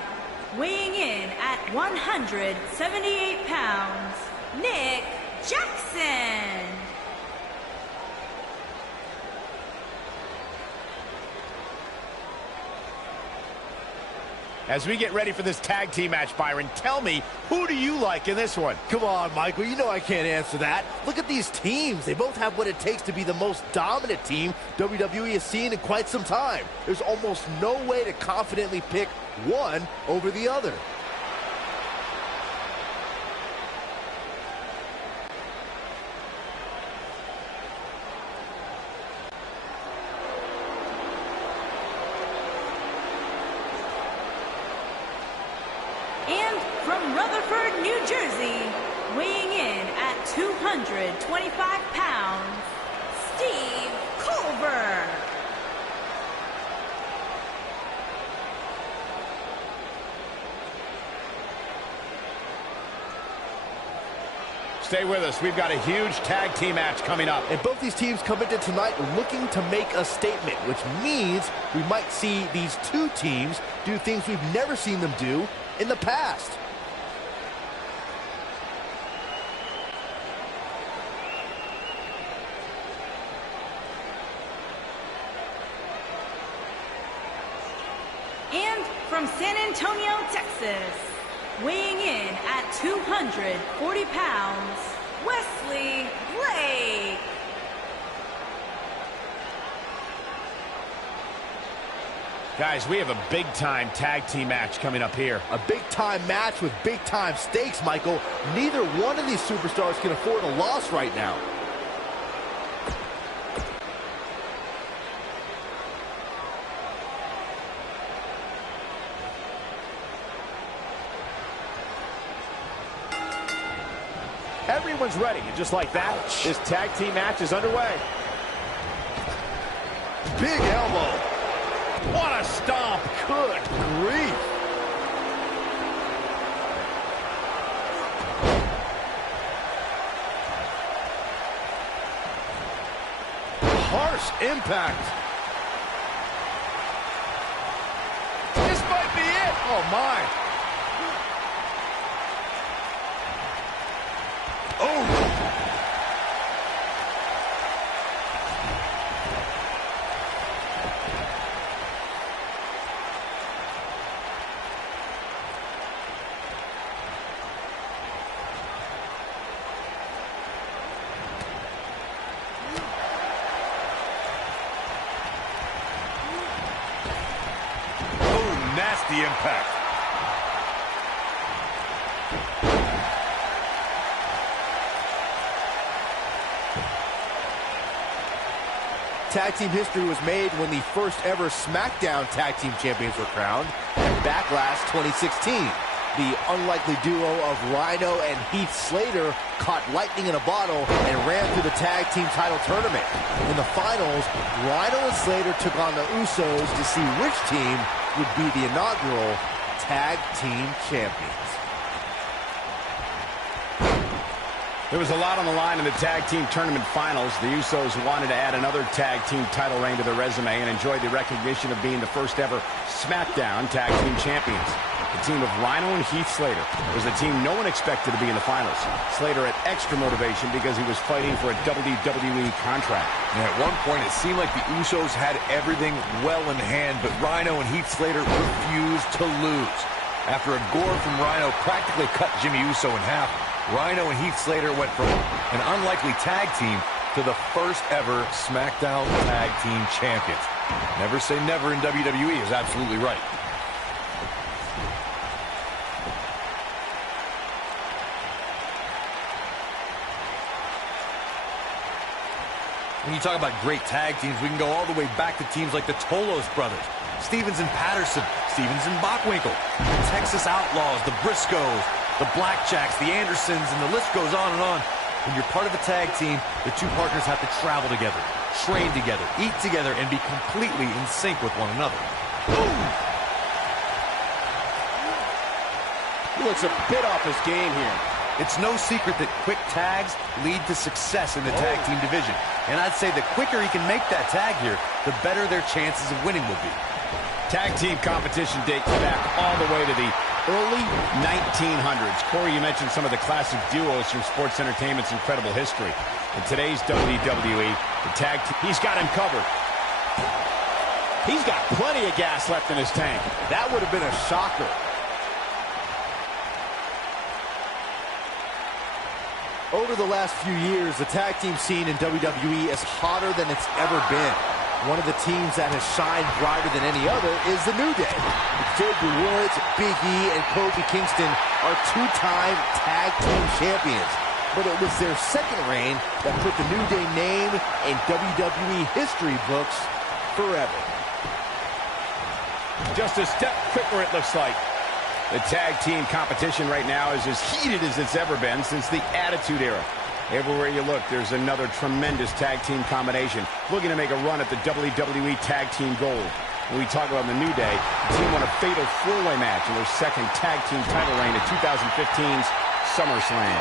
weighing in at 178 pounds, Nick Jackson. As we get ready for this tag team match, Byron, tell me, who do you like in this one? Come on, Michael, you know I can't answer that. Look at these teams. They both have what it takes to be the most dominant team WWE has seen in quite some time. There's almost no way to confidently pick one over the other. And from Rutherford, New Jersey, weighing in at 225 pounds, Steve Culver. Stay with us. We've got a huge tag team match coming up. And both these teams come into tonight looking to make a statement, which means we might see these two teams do things we've never seen them do in the past. And from San Antonio, Texas, weighing in at 240 pounds, Wesley Blake. Guys, we have a big-time tag team match coming up here. A big-time match with big-time stakes, Michael. Neither one of these superstars can afford a loss right now. Everyone's ready, and just like that, this tag team match is underway. Big elbow. What a stomp! Good grief. Harsh impact. This might be it! Oh, my. Oh! Oh, nasty impact. Tag team history was made when the first ever SmackDown Tag Team Champions were crowned at Backlash 2016. The unlikely duo of Rhino and Heath Slater caught lightning in a bottle and ran through the Tag Team title tournament. In the finals, Rhino and Slater took on the Usos to see which team would be the inaugural Tag Team Champions. There was a lot on the line in the Tag Team Tournament Finals. The Usos wanted to add another Tag Team title reign to their resume and enjoy the recognition of being the first ever SmackDown Tag Team Champions. The team of Rhino and Heath Slater was the team no one expected to be in the finals. Slater had extra motivation because he was fighting for a WWE contract. And at one point, it seemed like the Usos had everything well in hand, but Rhino and Heath Slater refused to lose. After a gore from Rhino practically cut Jimmy Uso in half, Rhino and Heath Slater went from an unlikely tag team to the first ever SmackDown Tag Team Champions. Never say never in WWE is absolutely right. When you talk about great tag teams, we can go all the way back to teams like the Tolos brothers, Stevens and Patterson, Stevens and Bockwinkel, the Texas Outlaws, the Briscoes, the Blackjacks, the Andersons, and the list goes on and on. When you're part of a tag team, the two partners have to travel together, train together, eat together, and be completely in sync with one another. Boom! He looks a bit off his game here. It's no secret that quick tags lead to success in the tag team division. And I'd say the quicker he can make that tag here, the better their chances of winning will be. Tag team competition dates back all the way to the early 1900s. Corey, you mentioned some of the classic duos from sports entertainment's incredible history. In today's WWE, the tag team, he's got him covered. He's got plenty of gas left in his tank. That would have been a shocker. Over the last few years, the tag team scene in WWE is hotter than it's ever been. One of the teams that has shined brighter than any other is the New Day. Xavier Woods, Big E, and Kofi Kingston are two-time tag team champions. But it was their second reign that put the New Day name in WWE history books forever. Just a step quicker, it looks like. The tag team competition right now is as heated as it's ever been since the Attitude Era. Everywhere you look, there's another tremendous tag team combination looking to make a run at the WWE Tag Team Gold. When we talk about the New Day, the team won a fatal four-way match in their second tag team title reign at 2015's SummerSlam.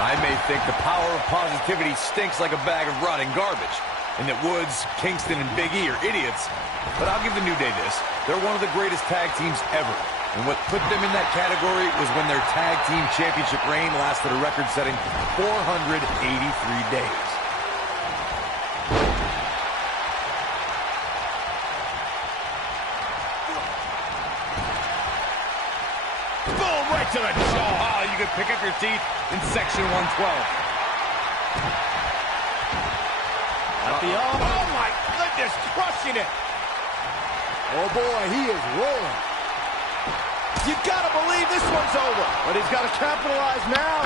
I may think the power of positivity stinks like a bag of rotting garbage, and that Woods, Kingston, and Big E are idiots, but I'll give the New Day this. They're one of the greatest tag teams ever. And what put them in that category was when their tag team championship reign lasted a record-setting 483 days. Boom, right to the jaw. Oh, you could pick up your teeth in section 112. Oh, my goodness, crushing it. Oh, boy, he is rolling. You gotta believe this one's over. But he's got to capitalize now.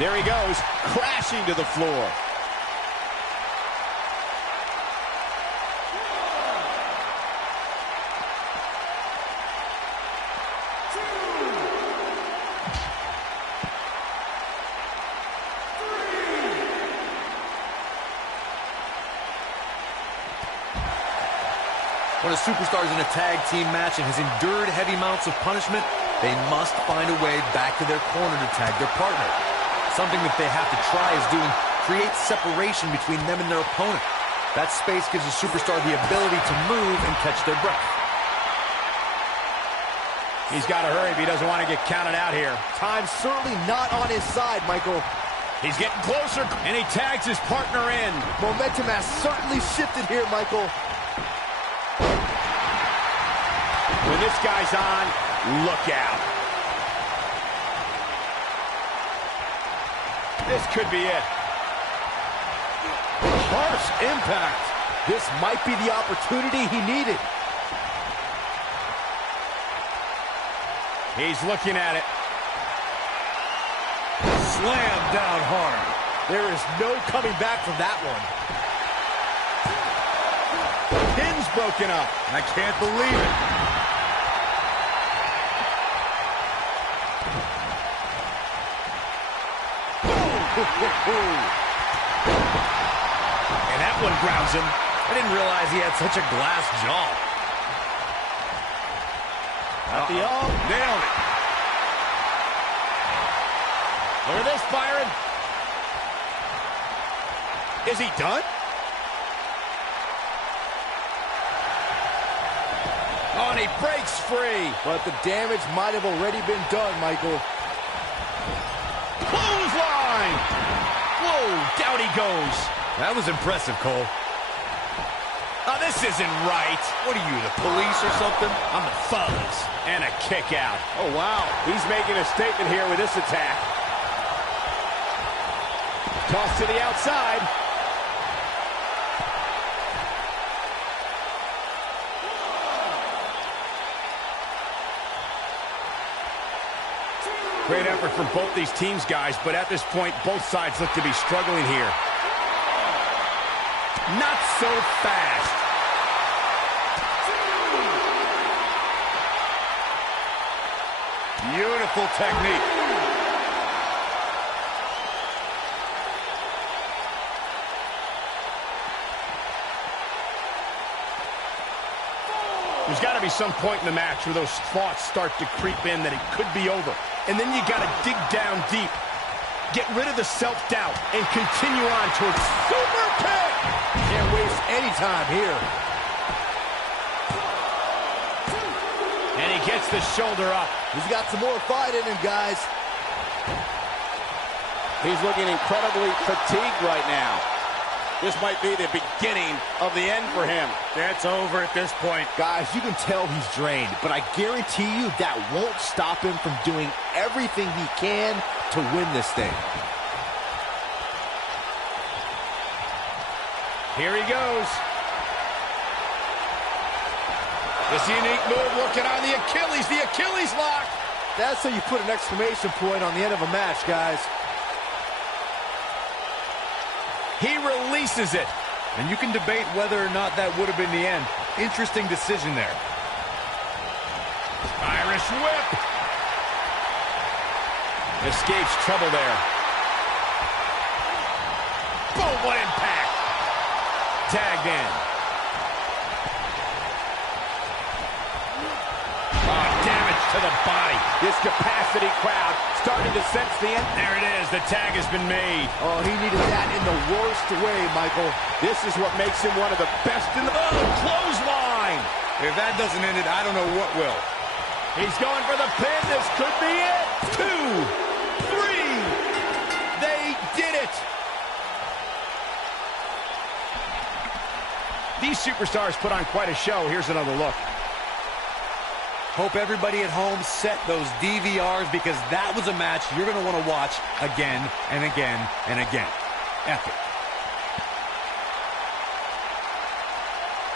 There he goes, crashing to the floor. When a superstar is in a tag team match and has endured heavy amounts of punishment, they must find a way back to their corner to tag their partner. Something that they have to try is doing create separation between them and their opponent. That space gives a superstar the ability to move and catch their breath. He's got to hurry if he doesn't want to get counted out here. Time's certainly not on his side, Michael. He's getting closer, and he tags his partner in. Momentum has certainly shifted here, Michael. When this guy's on, look out. This could be it. Harsh impact. This might be the opportunity he needed. He's looking at it. Slam down hard. There is no coming back from that one. Pin's broken up. I can't believe it. And that one grounds him. I didn't realize he had such a glass jaw. At the arm. Nailed it. Look at this, Byron. Is he done? Oh, and he breaks free. But the damage might have already been done, Michael. Clothesline. Whoa, down he goes. That was impressive, Cole. Oh, this isn't right. What are you, the police or something? I'm the Fuzz. And a kick out. Oh, wow. He's making a statement here with this attack. Toss to the outside. Great effort from both these teams, guys, but at this point, both sides look to be struggling here. Not so fast. Beautiful technique. There's got to be some point in the match where those thoughts start to creep in that it could be over. And then you got to dig down deep. Get rid of the self-doubt and continue on towards super kick. Can't waste any time here. And he gets the shoulder up. He's got some more fight in him, guys. He's looking incredibly fatigued right now. This might be the beginning of the end for him. That's over at this point. Guys, you can tell he's drained, but I guarantee you that won't stop him from doing everything he can to win this thing. Here he goes. This unique move working on the Achilles lock. That's how you put an exclamation point on the end of a match, guys. He releases it. And you can debate whether or not that would have been the end. Interesting decision there. Irish whip. Escapes trouble there. Boom, what impact. Tagged in. Oh, damage to the body. This capacity crowd starting to sense the end. There it is. The tag has been made. Oh, he needed that in the worst way, Michael. This is what makes him one of the best in the... Oh, clothesline. If that doesn't end it, I don't know what will. He's going for the pin. This could be it. 2, 3. They did it. These superstars put on quite a show. Here's another look. Hope everybody at home set those DVRs because that was a match you're going to want to watch again and again and again. Epic.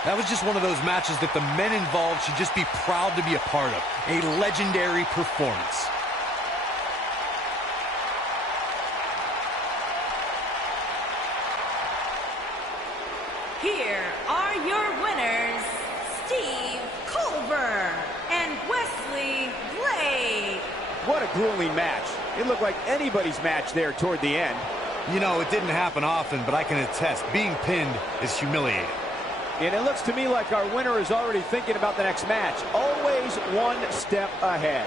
That was just one of those matches that the men involved should just be proud to be a part of. A legendary performance. Here are your winners, Steve Colbert and Wesley Blake. What a grueling match. It looked like anybody's match there toward the end. You know, it didn't happen often, but I can attest, being pinned is humiliating. And it looks to me like our winner is already thinking about the next match. Always one step ahead.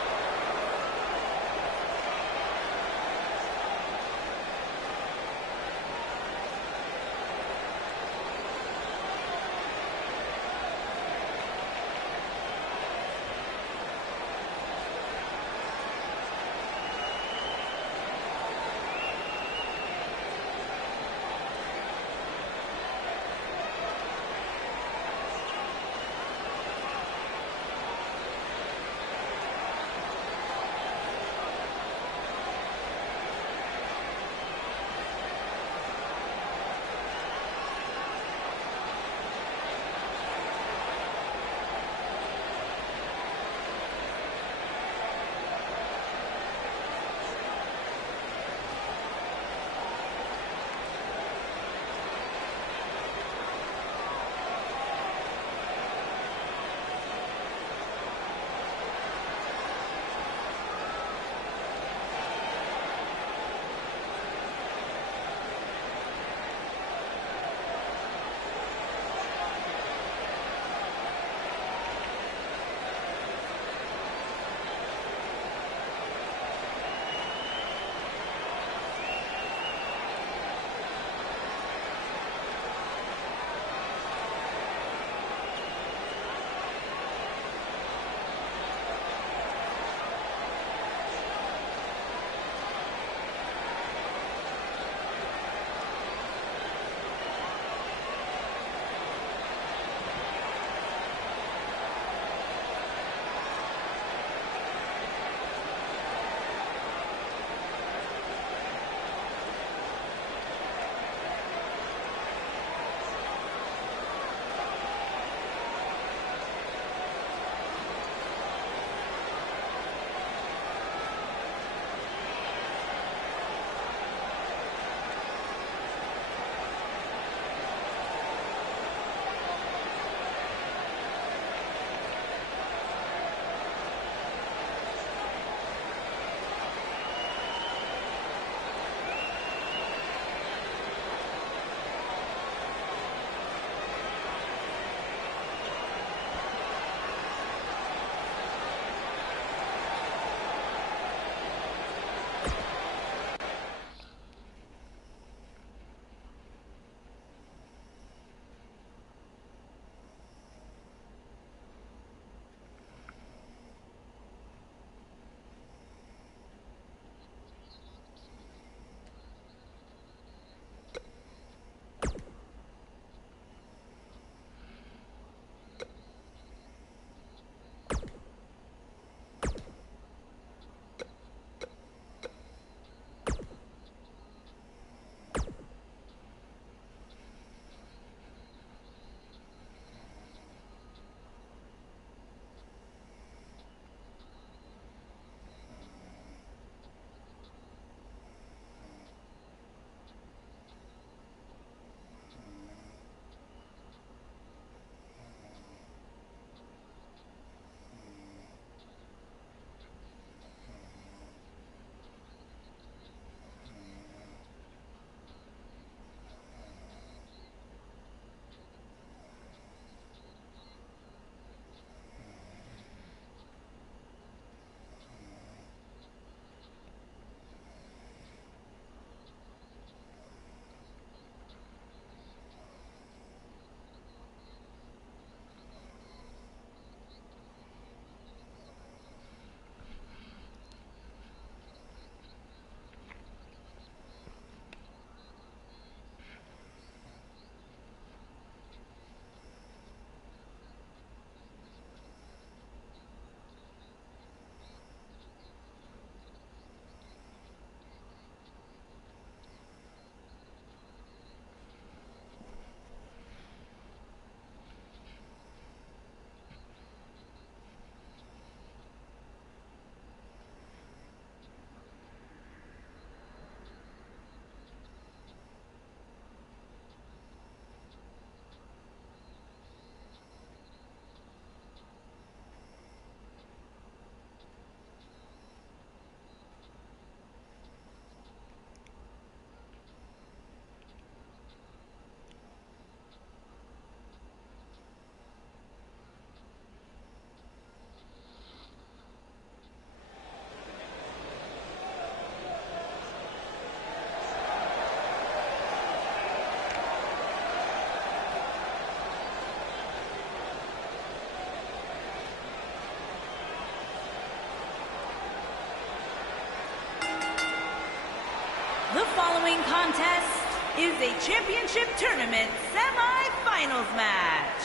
The following contest is a championship tournament semi-finals match.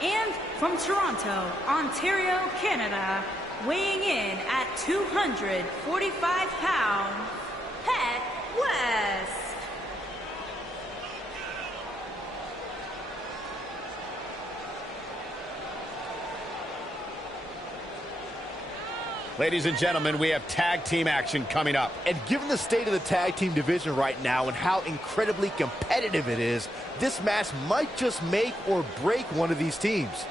And from Toronto, Ontario, Canada, weighing in at 245 pounds, Heck West. Ladies and gentlemen, we have tag team action coming up. And given the state of the tag team division right now and how incredibly competitive it is, this match might just make or break one of these teams.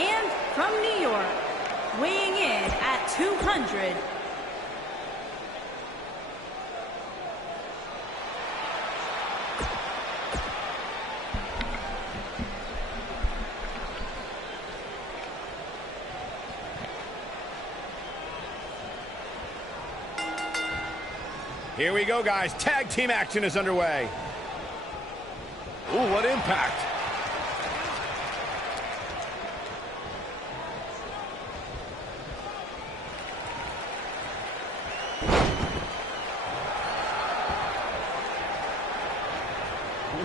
And from New York, weighing in at 200. Here we go, guys. Tag team action is underway. Ooh, what impact.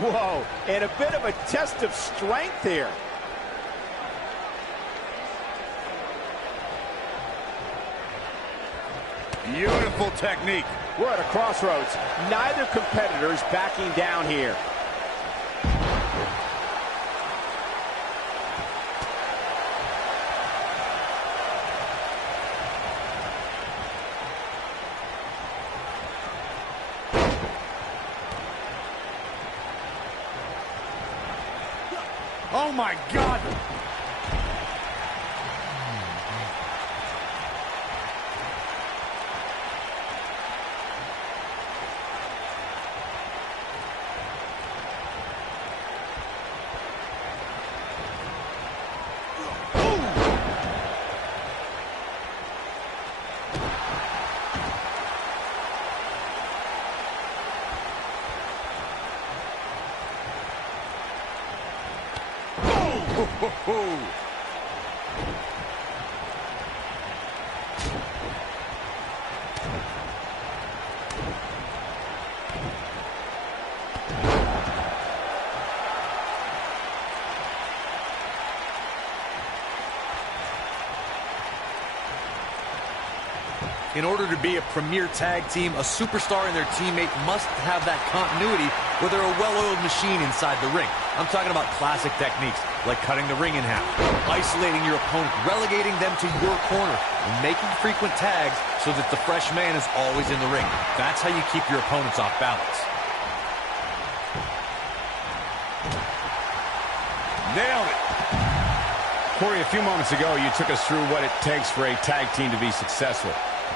Whoa, and a bit of a test of strength here. Beautiful technique. We're at a crossroads. Neither competitor is backing down here. Oh my God! In order to be a premier tag team, a superstar and their teammate must have that continuity where they're a well-oiled machine inside the ring. I'm talking about classic techniques like cutting the ring in half, isolating your opponent, relegating them to your corner, and making frequent tags so that the fresh man is always in the ring. That's how you keep your opponents off balance. Nailed it. Corey, a few moments ago, you took us through what it takes for a tag team to be successful.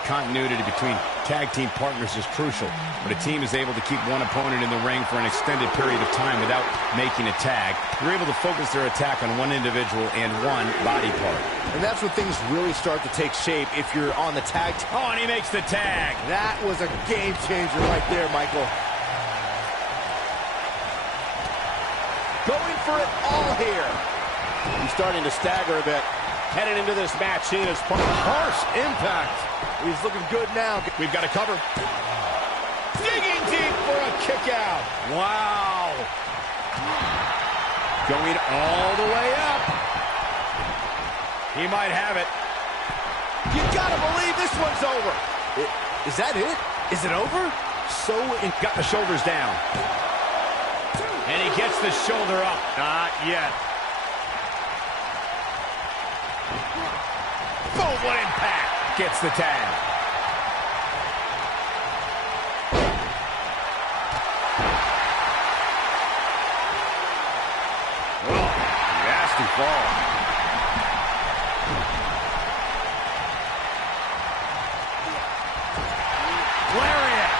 Continuity between tag team partners is crucial. When a team is able to keep one opponent in the ring for an extended period of time without making a tag, they're able to focus their attack on one individual and one body part. And that's when things really start to take shape if you're on the tag team. Oh, and he makes the tag. That was a game changer right there, Michael. Going for it all here. He's starting to stagger a bit. Headed into this match, seeing his partner. Harsh impact. He's looking good now. We've got a cover. Digging deep for a kick out. Wow. Going all the way up. He might have it. You gotta believe this one's over. Is that it? Is it over? Got the shoulders down. And he gets the shoulder up. Not yet. Boom, what impact. gets the tag. Oh, nasty fall. Lariat.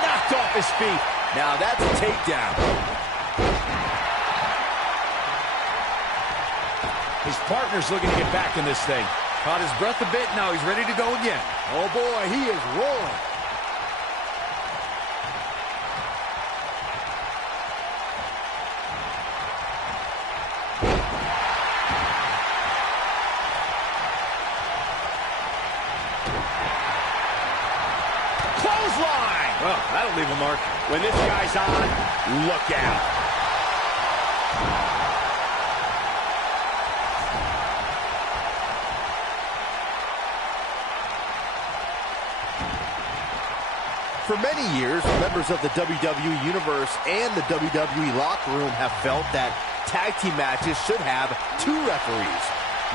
Knocked off his feet. Now that's a takedown. His partner's looking to get back in this thing. Caught his breath a bit, now he's ready to go again. Oh boy, he is rolling. Clothesline! Well, that'll leave a mark. When this guy's on, look out. For many years, members of the WWE Universe and the WWE locker room have felt that tag team matches should have two referees.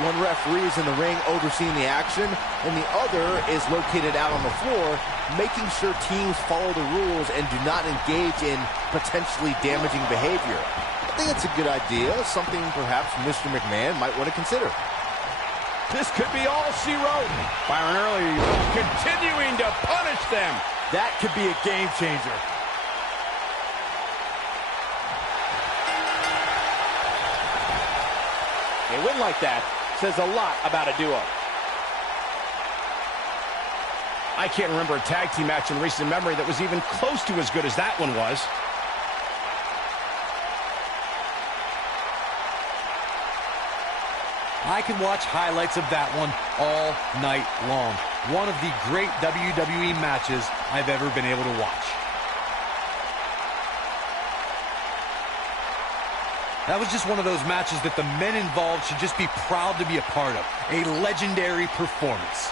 One referee is in the ring overseeing the action, and the other is located out on the floor, making sure teams follow the rules and do not engage in potentially damaging behavior. I think it's a good idea, something perhaps Mr. McMahon might want to consider. This could be all she wrote. Byron earlier, continuing to punish them. That could be a game changer. A win like that says a lot about a duo. I can't remember a tag team match in recent memory that was even close to as good as that one was. I can watch highlights of that one all night long. One of the great WWE matches I've ever been able to watch. That was just one of those matches that the men involved should just be proud to be a part of. A legendary performance.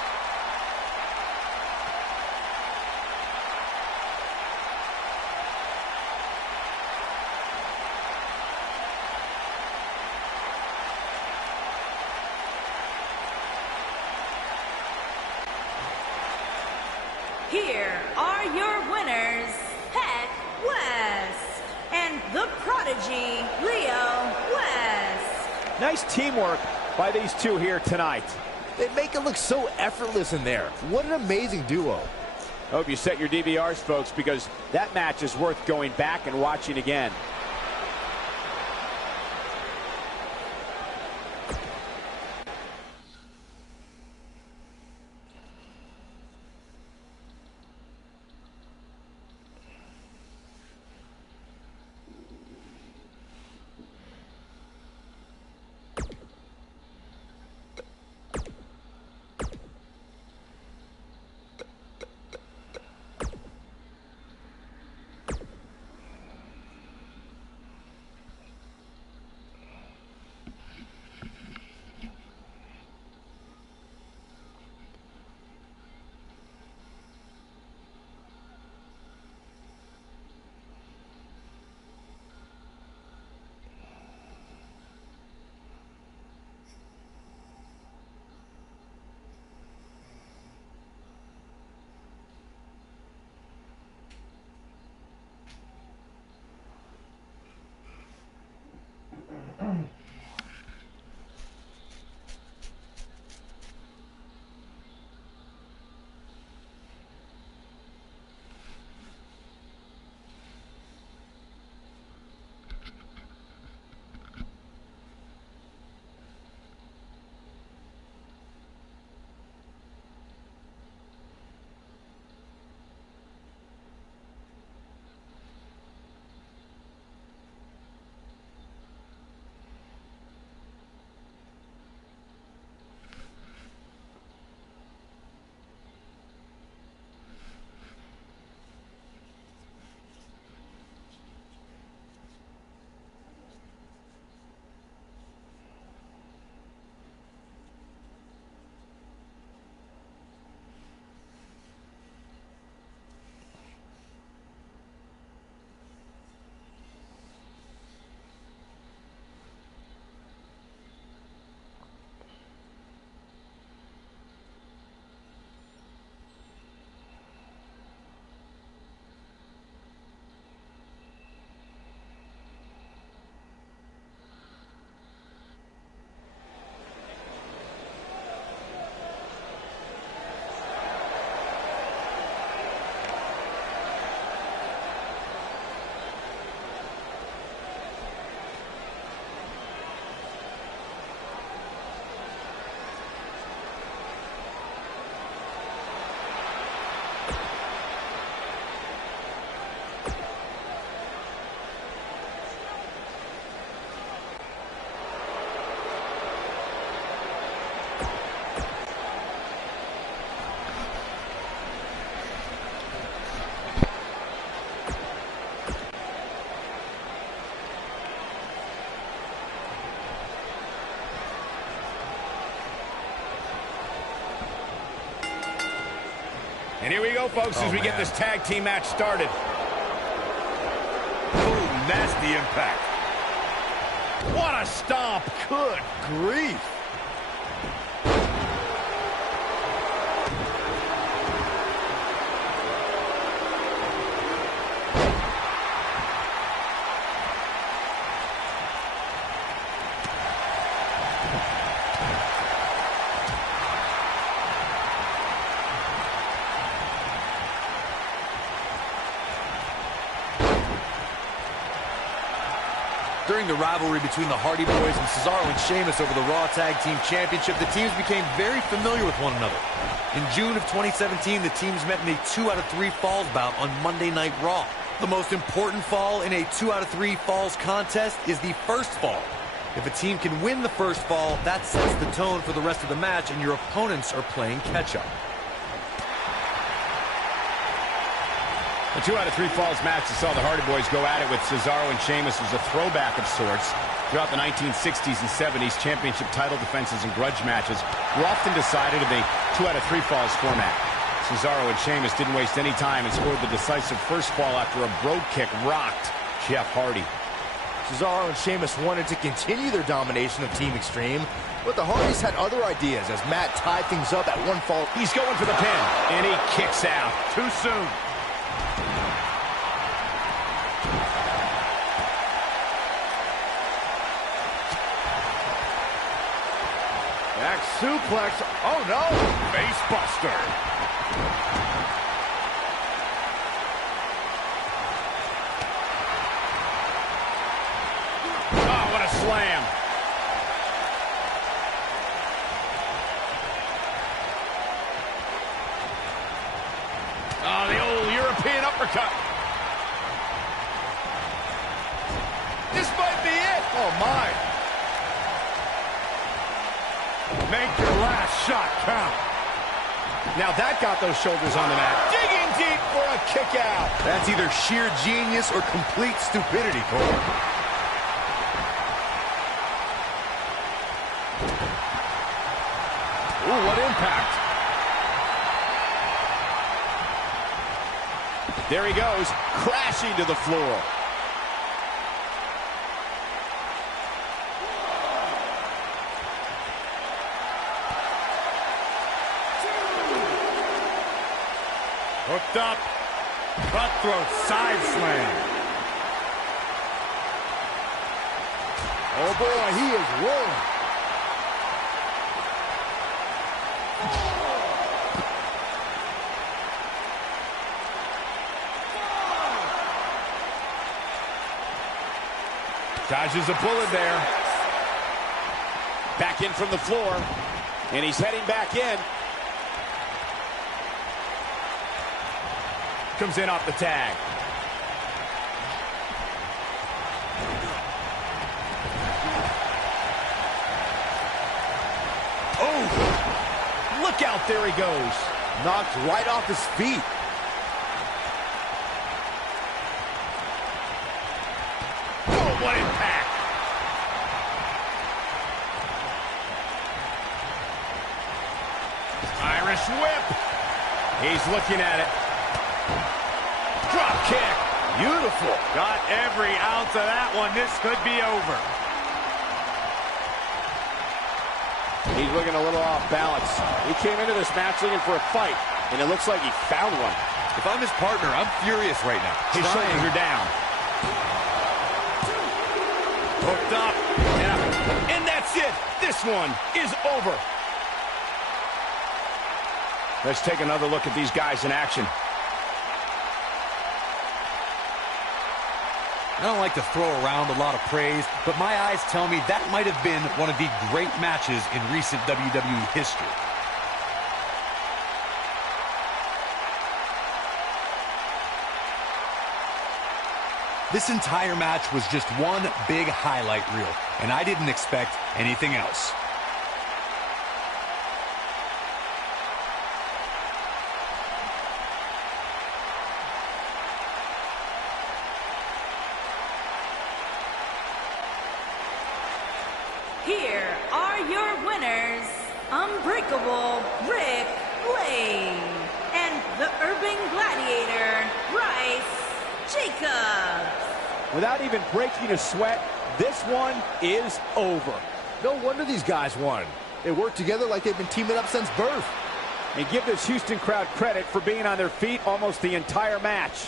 Here are your winners, Heck West and the Prodigy, Leo West. Nice teamwork by these two here tonight. They make it look so effortless in there. What an amazing duo. Hope you set your DVRs, folks, because that match is worth going back and watching again. And here we go, folks, as we get this tag team match started. Ooh, nasty impact. What a stomp. Good grief. During the rivalry between the Hardy Boys and Cesaro and Sheamus over the Raw Tag Team Championship, the teams became very familiar with one another. In June of 2017, the teams met in a 2 out of 3 falls bout on Monday Night Raw. The most important fall in a 2 out of 3 falls contest is the first fall. If a team can win the first fall, that sets the tone for the rest of the match, and your opponents are playing catch-up. The 2 out of 3 falls match that saw the Hardy Boys go at it with Cesaro and Sheamus was a throwback of sorts. Throughout the 1960s and 70s, championship title defenses and grudge matches were often decided in a 2 out of 3 falls format. Cesaro and Sheamus didn't waste any time and scored the decisive first fall after a brogue kick rocked Jeff Hardy. Cesaro and Sheamus wanted to continue their domination of Team Extreme, but the Hardys had other ideas as Matt tied things up at 1 fall. He's going for the pin, and he kicks out. Too soon. Back suplex. Oh no! Face buster. Oh, what a slam. Oh, the old European uppercut. This might be it. Oh my. Make your last shot count. Now that got those shoulders on the mat. Digging deep for a kick out. That's either sheer genius or complete stupidity, Cole. Ooh, what impact. There he goes, crashing to the floor. Hooked up. Cutthroat side slam. Oh boy, he is rolling. Dodges a bullet there. Back in from the floor. And he's heading back in. Comes in off the tag. Oh! Look out, there he goes. Knocked right off his feet. Oh, what impact! Irish whip. He's looking at it. Drop kick. Beautiful. Got every ounce of that one. This could be over. He's looking a little off balance. He came into this match looking for a fight, and it looks like he found one. If I'm his partner, I'm furious right now. His shoulders are down. Hooked up. And that's it. This one is over. Let's take another look at these guys in action. I don't like to throw around a lot of praise, but my eyes tell me that might have been one of the great matches in recent WWE history. This entire match was just one big highlight reel, and I didn't expect anything else. Here are your winners, Unbreakable Rick Flair and the Urban Gladiator, Bryce Jacobs. Without even breaking a sweat, this one is over. No wonder these guys won. They work together like they've been teaming up since birth. And give this Houston crowd credit for being on their feet almost the entire match.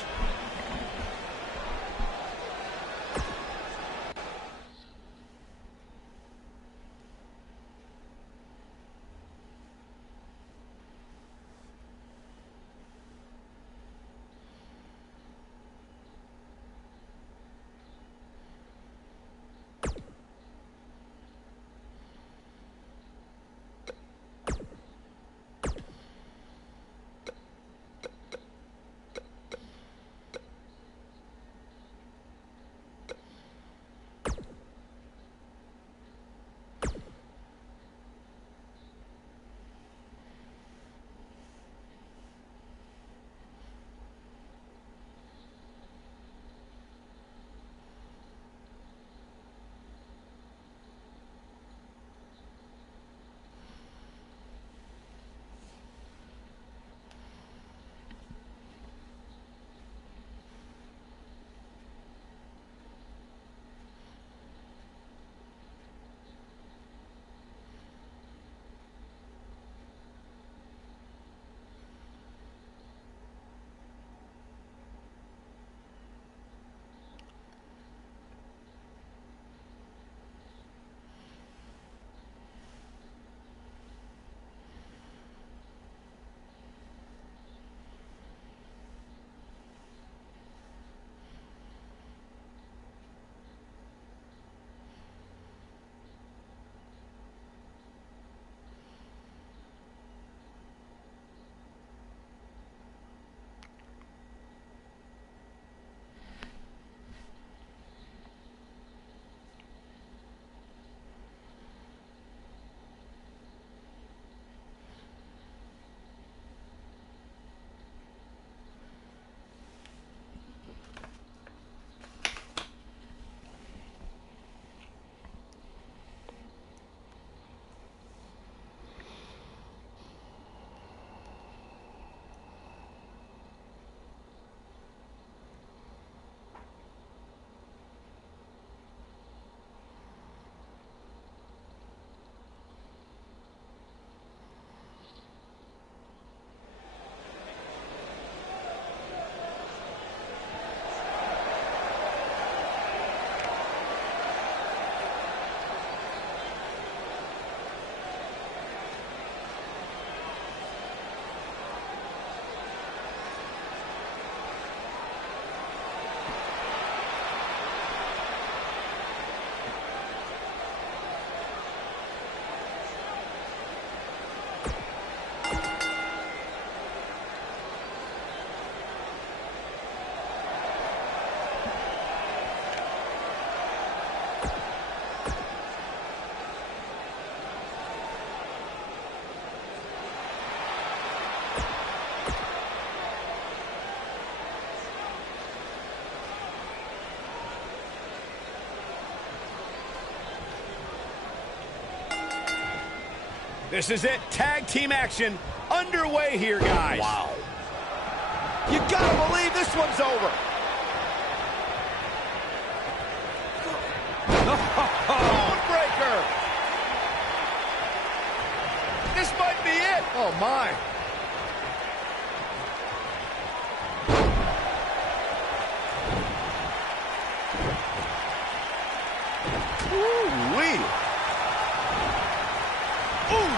This is it. Tag team action underway here, guys. Wow. You gotta believe this one's over. Bonebreaker. This might be it. Oh, my. Ooh-wee. Ooh.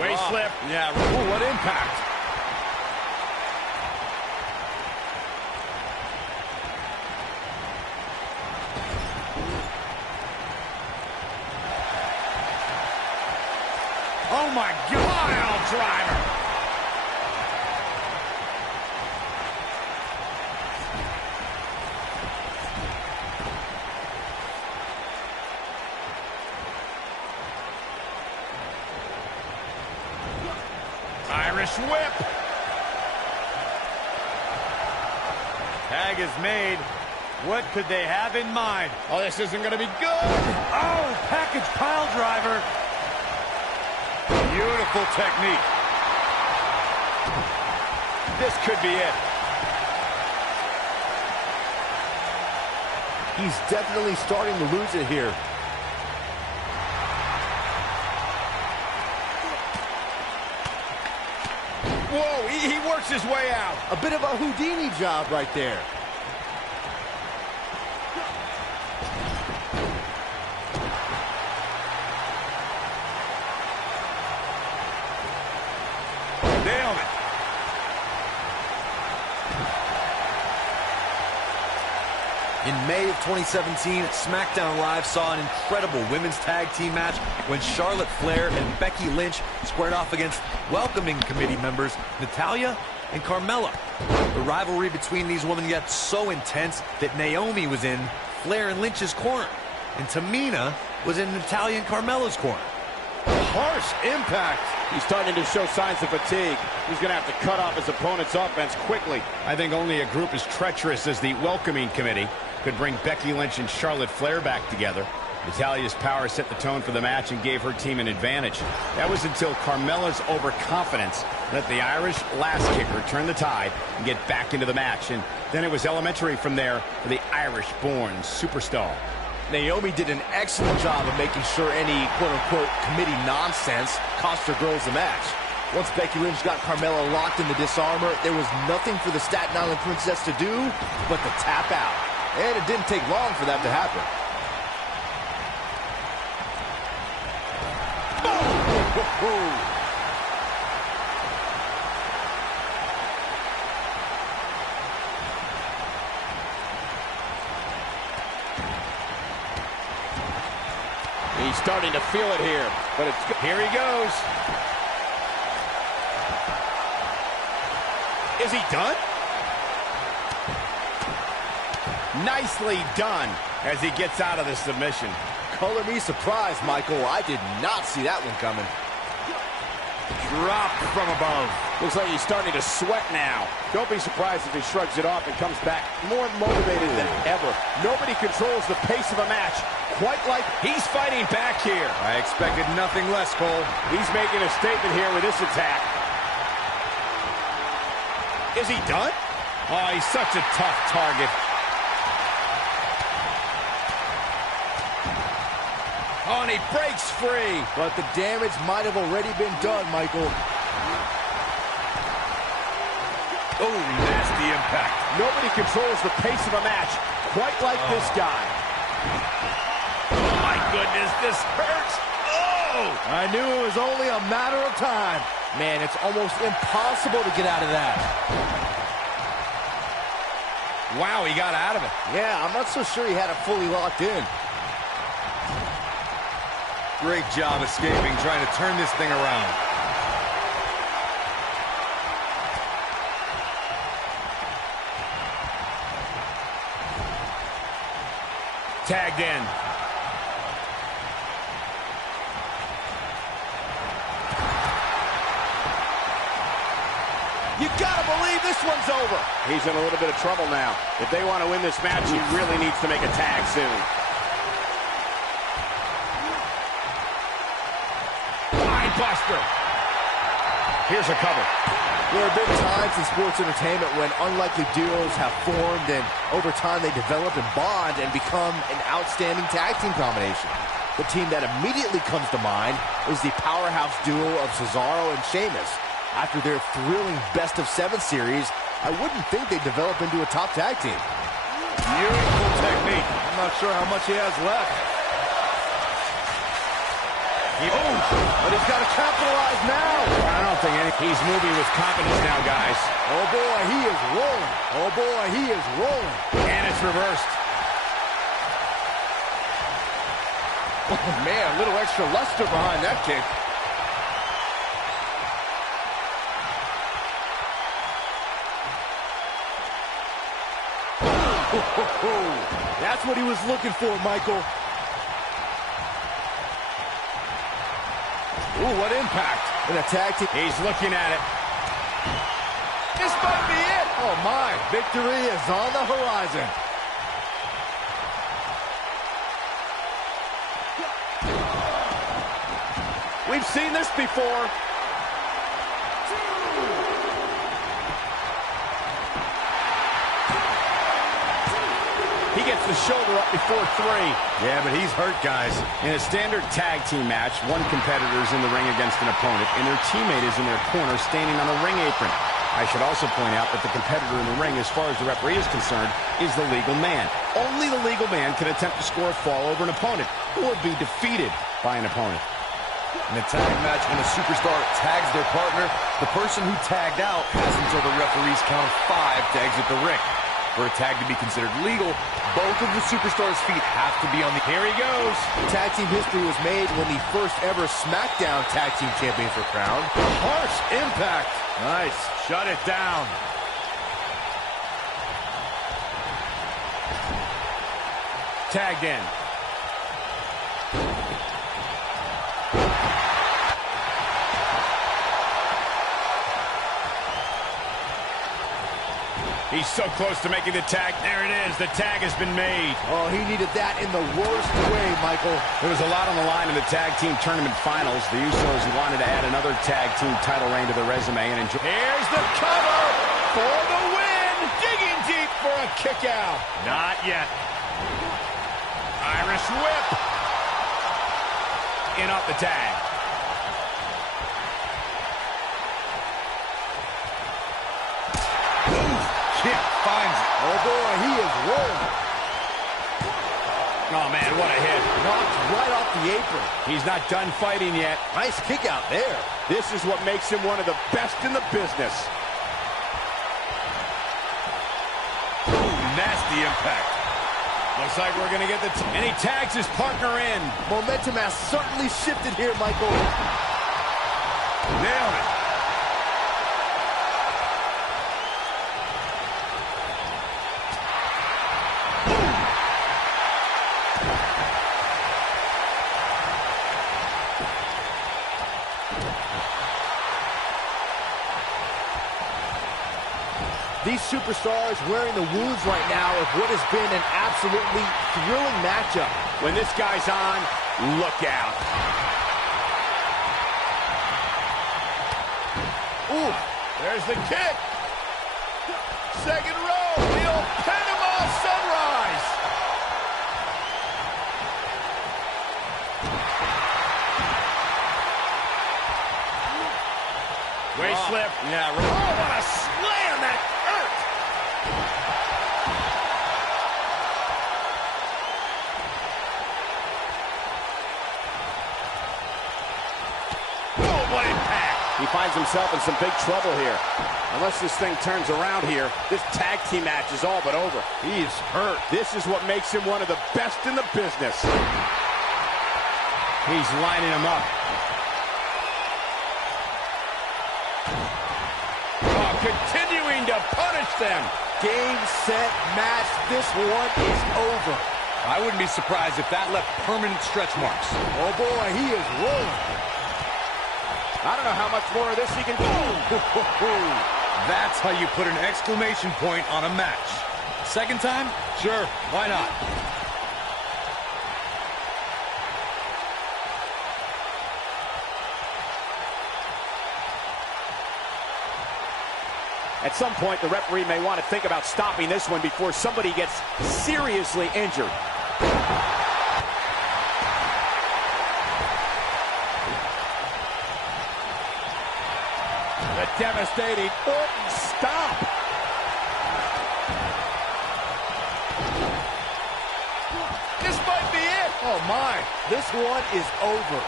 Waist slip. Yeah. Ooh, what impact. Oh, my God. Pile driver. Irish whip. Tag is made. What could they have in mind? Oh, this isn't going to be good. Oh, package pile driver. Beautiful technique. This could be it. He's definitely starting to lose it here. Whoa, he works his way out. A bit of a Houdini job right there. Nailed it. In May of 2017, SmackDown Live saw an incredible women's tag team match when Charlotte Flair and Becky Lynch squared off against welcoming committee members Natalya and Carmella. The rivalry between these women got so intense that Naomi was in Flair and Lynch's corner, and Tamina was in Natalya and Carmella's corner. Harsh impact. He's starting to show signs of fatigue. He's going to have to cut off his opponent's offense quickly. I think only a group as treacherous as the welcoming committee could bring Becky Lynch and Charlotte Flair back together. Natalya's power set the tone for the match and gave her team an advantage. That was until Carmella's overconfidence let the Irish last kicker turn the tide and get back into the match. And then it was elementary from there for the Irish-born superstar. Naomi did an excellent job of making sure any quote-unquote committee nonsense cost her girls the match. Once Becky Lynch got Carmella locked in the disarmor, there was nothing for the Staten Island Princess to do but to tap out. And it didn't take long for that to happen. He's starting to feel it here, but it's good. Here he goes. Is he done? Nicely done as he gets out of the submission. Color me surprised, Michael. I did not see that one coming. Dropped from above. Looks like he's starting to sweat now. Don't be surprised if he shrugs it off and comes back more motivated than ever. Nobody controls the pace of a match quite like He's fighting back here. I expected nothing less, Cole. he's making a statement here with this attack. Is he done? Oh, he's such a tough target. Oh, and he breaks free. But the damage might have already been done, Michael. Oh, nasty impact. Nobody controls the pace of a match quite like this guy. Oh, my goodness, this hurts. Oh! I knew it was only a matter of time. Man, it's almost impossible to get out of that. Wow, he got out of it. Yeah, I'm not so sure he had it fully locked in. Great job escaping, trying to turn this thing around. Tagged in. You gotta believe this one's over. He's in a little bit of trouble now. If they want to win this match, he really needs to make a tag soon. Buster. Here's a cover. There have been times in sports entertainment when unlikely duos have formed and over time they develop and bond and become an outstanding tag team combination. The team that immediately comes to mind is the powerhouse duo of Cesaro and Sheamus. After their thrilling best-of-7 series, I wouldn't think they'd develop into a top tag team. Beautiful technique. I'm not sure how much he has left. But he's got to capitalize now. I don't think he's moving with confidence now, guys. Oh, boy, he is rolling. Oh, boy, he is rolling. And it's reversed. Oh, man, a little extra luster behind that kick. That's what he was looking for, Michael. Ooh, what impact. In a tag team. He's looking at it. might be it. Oh my, victory is on the horizon. We've seen this before. He gets the shoulder up before 3. Yeah, but he's hurt, guys. In a standard tag team match, one competitor is in the ring against an opponent, and their teammate is in their corner standing on the ring apron. I should also point out that the competitor in the ring, as far as the referee is concerned, is the legal man. Only the legal man can attempt to score a fall over an opponent or be defeated by an opponent. In a tag match, when a superstar tags their partner, the person who tagged out has until the referee's count of 5 to exit the ring. For a tag to be considered legal, both of the superstars' feet have to be on the... Here he goes. Tag team history was made when the first ever SmackDown Tag Team Champions were crowned. Harsh impact. Nice. Shut it down. Tagged in. He's so close to making the tag. There it is. The tag has been made. Oh, he needed that in the worst way, Michael. There was a lot on the line in the Tag Team Tournament Finals. The Usos wanted to add another tag team title reign to their resume and enjoy. Here's the cover for the win. Digging deep for a kick out. Not yet. Irish whip. In off the tag. Kick finds it. Oh boy, he is rolling. Oh man, what a hit. Knocked right off the apron. He's not done fighting yet. Nice kick out there. This is what makes him one of the best in the business. Ooh, nasty impact. Looks like we're going to get the... And he tags his partner in. Momentum has certainly shifted here, Michael. Nailed it. These superstars wearing the wounds right now of what has been an absolutely thrilling matchup. When this guy's on, look out. Ooh, There's the kick. Second row, the old Panama Sunrise. Waist slip. Yeah, Oh, what a slam that hurt. Oh, what impact. He finds himself in some big trouble here. Unless this thing turns around here, this tag team match is all but over. He is hurt. This is what makes him one of the best in the business. He's lining him up. Oh, continuing to punish them. game, set, match. This one is over. I wouldn't be surprised if that left permanent stretch marks. Oh boy, he is rolling. I don't know how much more of this he can do. That's how you put an exclamation point on a match. Second time? Sure, why not? At some point, the referee may want to think about stopping this one before somebody gets seriously injured. The devastating Orton stop. This might be it. Oh my, this one is over.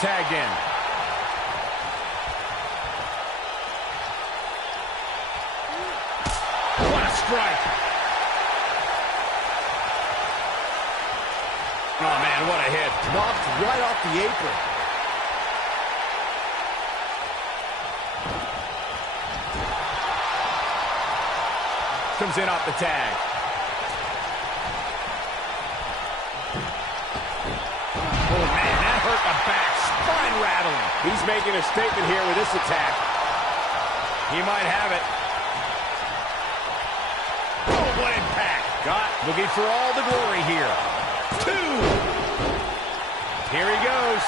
Tagged in. What a strike. Oh, man, what a hit. Knocked right off the apron. Comes in off the tag. Oh, man, that hurt the back. Spine unraveling. He's making a statement here with this attack. He might have it. Oh, what impact. Looking for all the glory here. 2. Here he goes.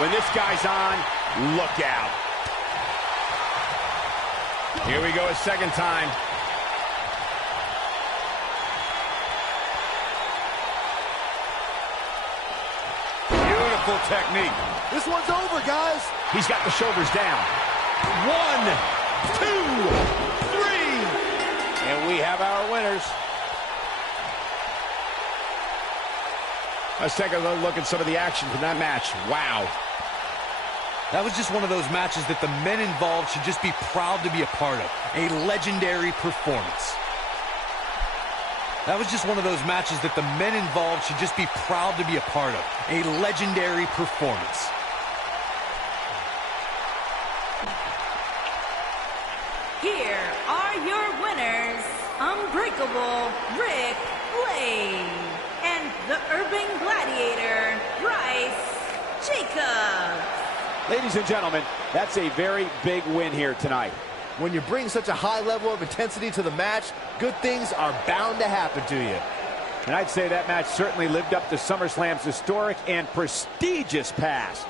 When this guy's on, look out. Here we go a second time. Beautiful technique. This one's over, guys. He's got the shoulders down. 1, 2, 3. And we have our winners. Let's take a look at some of the action from that match. Wow. That was just one of those matches that the men involved should just be proud to be a part of. A legendary performance. That was just one of those matches that the men involved should just be proud to be a part of. A legendary performance. Here are your winners, Unbreakable Rick Blade and the Urban Gladiator, Bryce Jacobs. Ladies and gentlemen, that's a very big win here tonight. When you bring such a high level of intensity to the match, good things are bound to happen to you. And I'd say that match certainly lived up to SummerSlam's historic and prestigious past.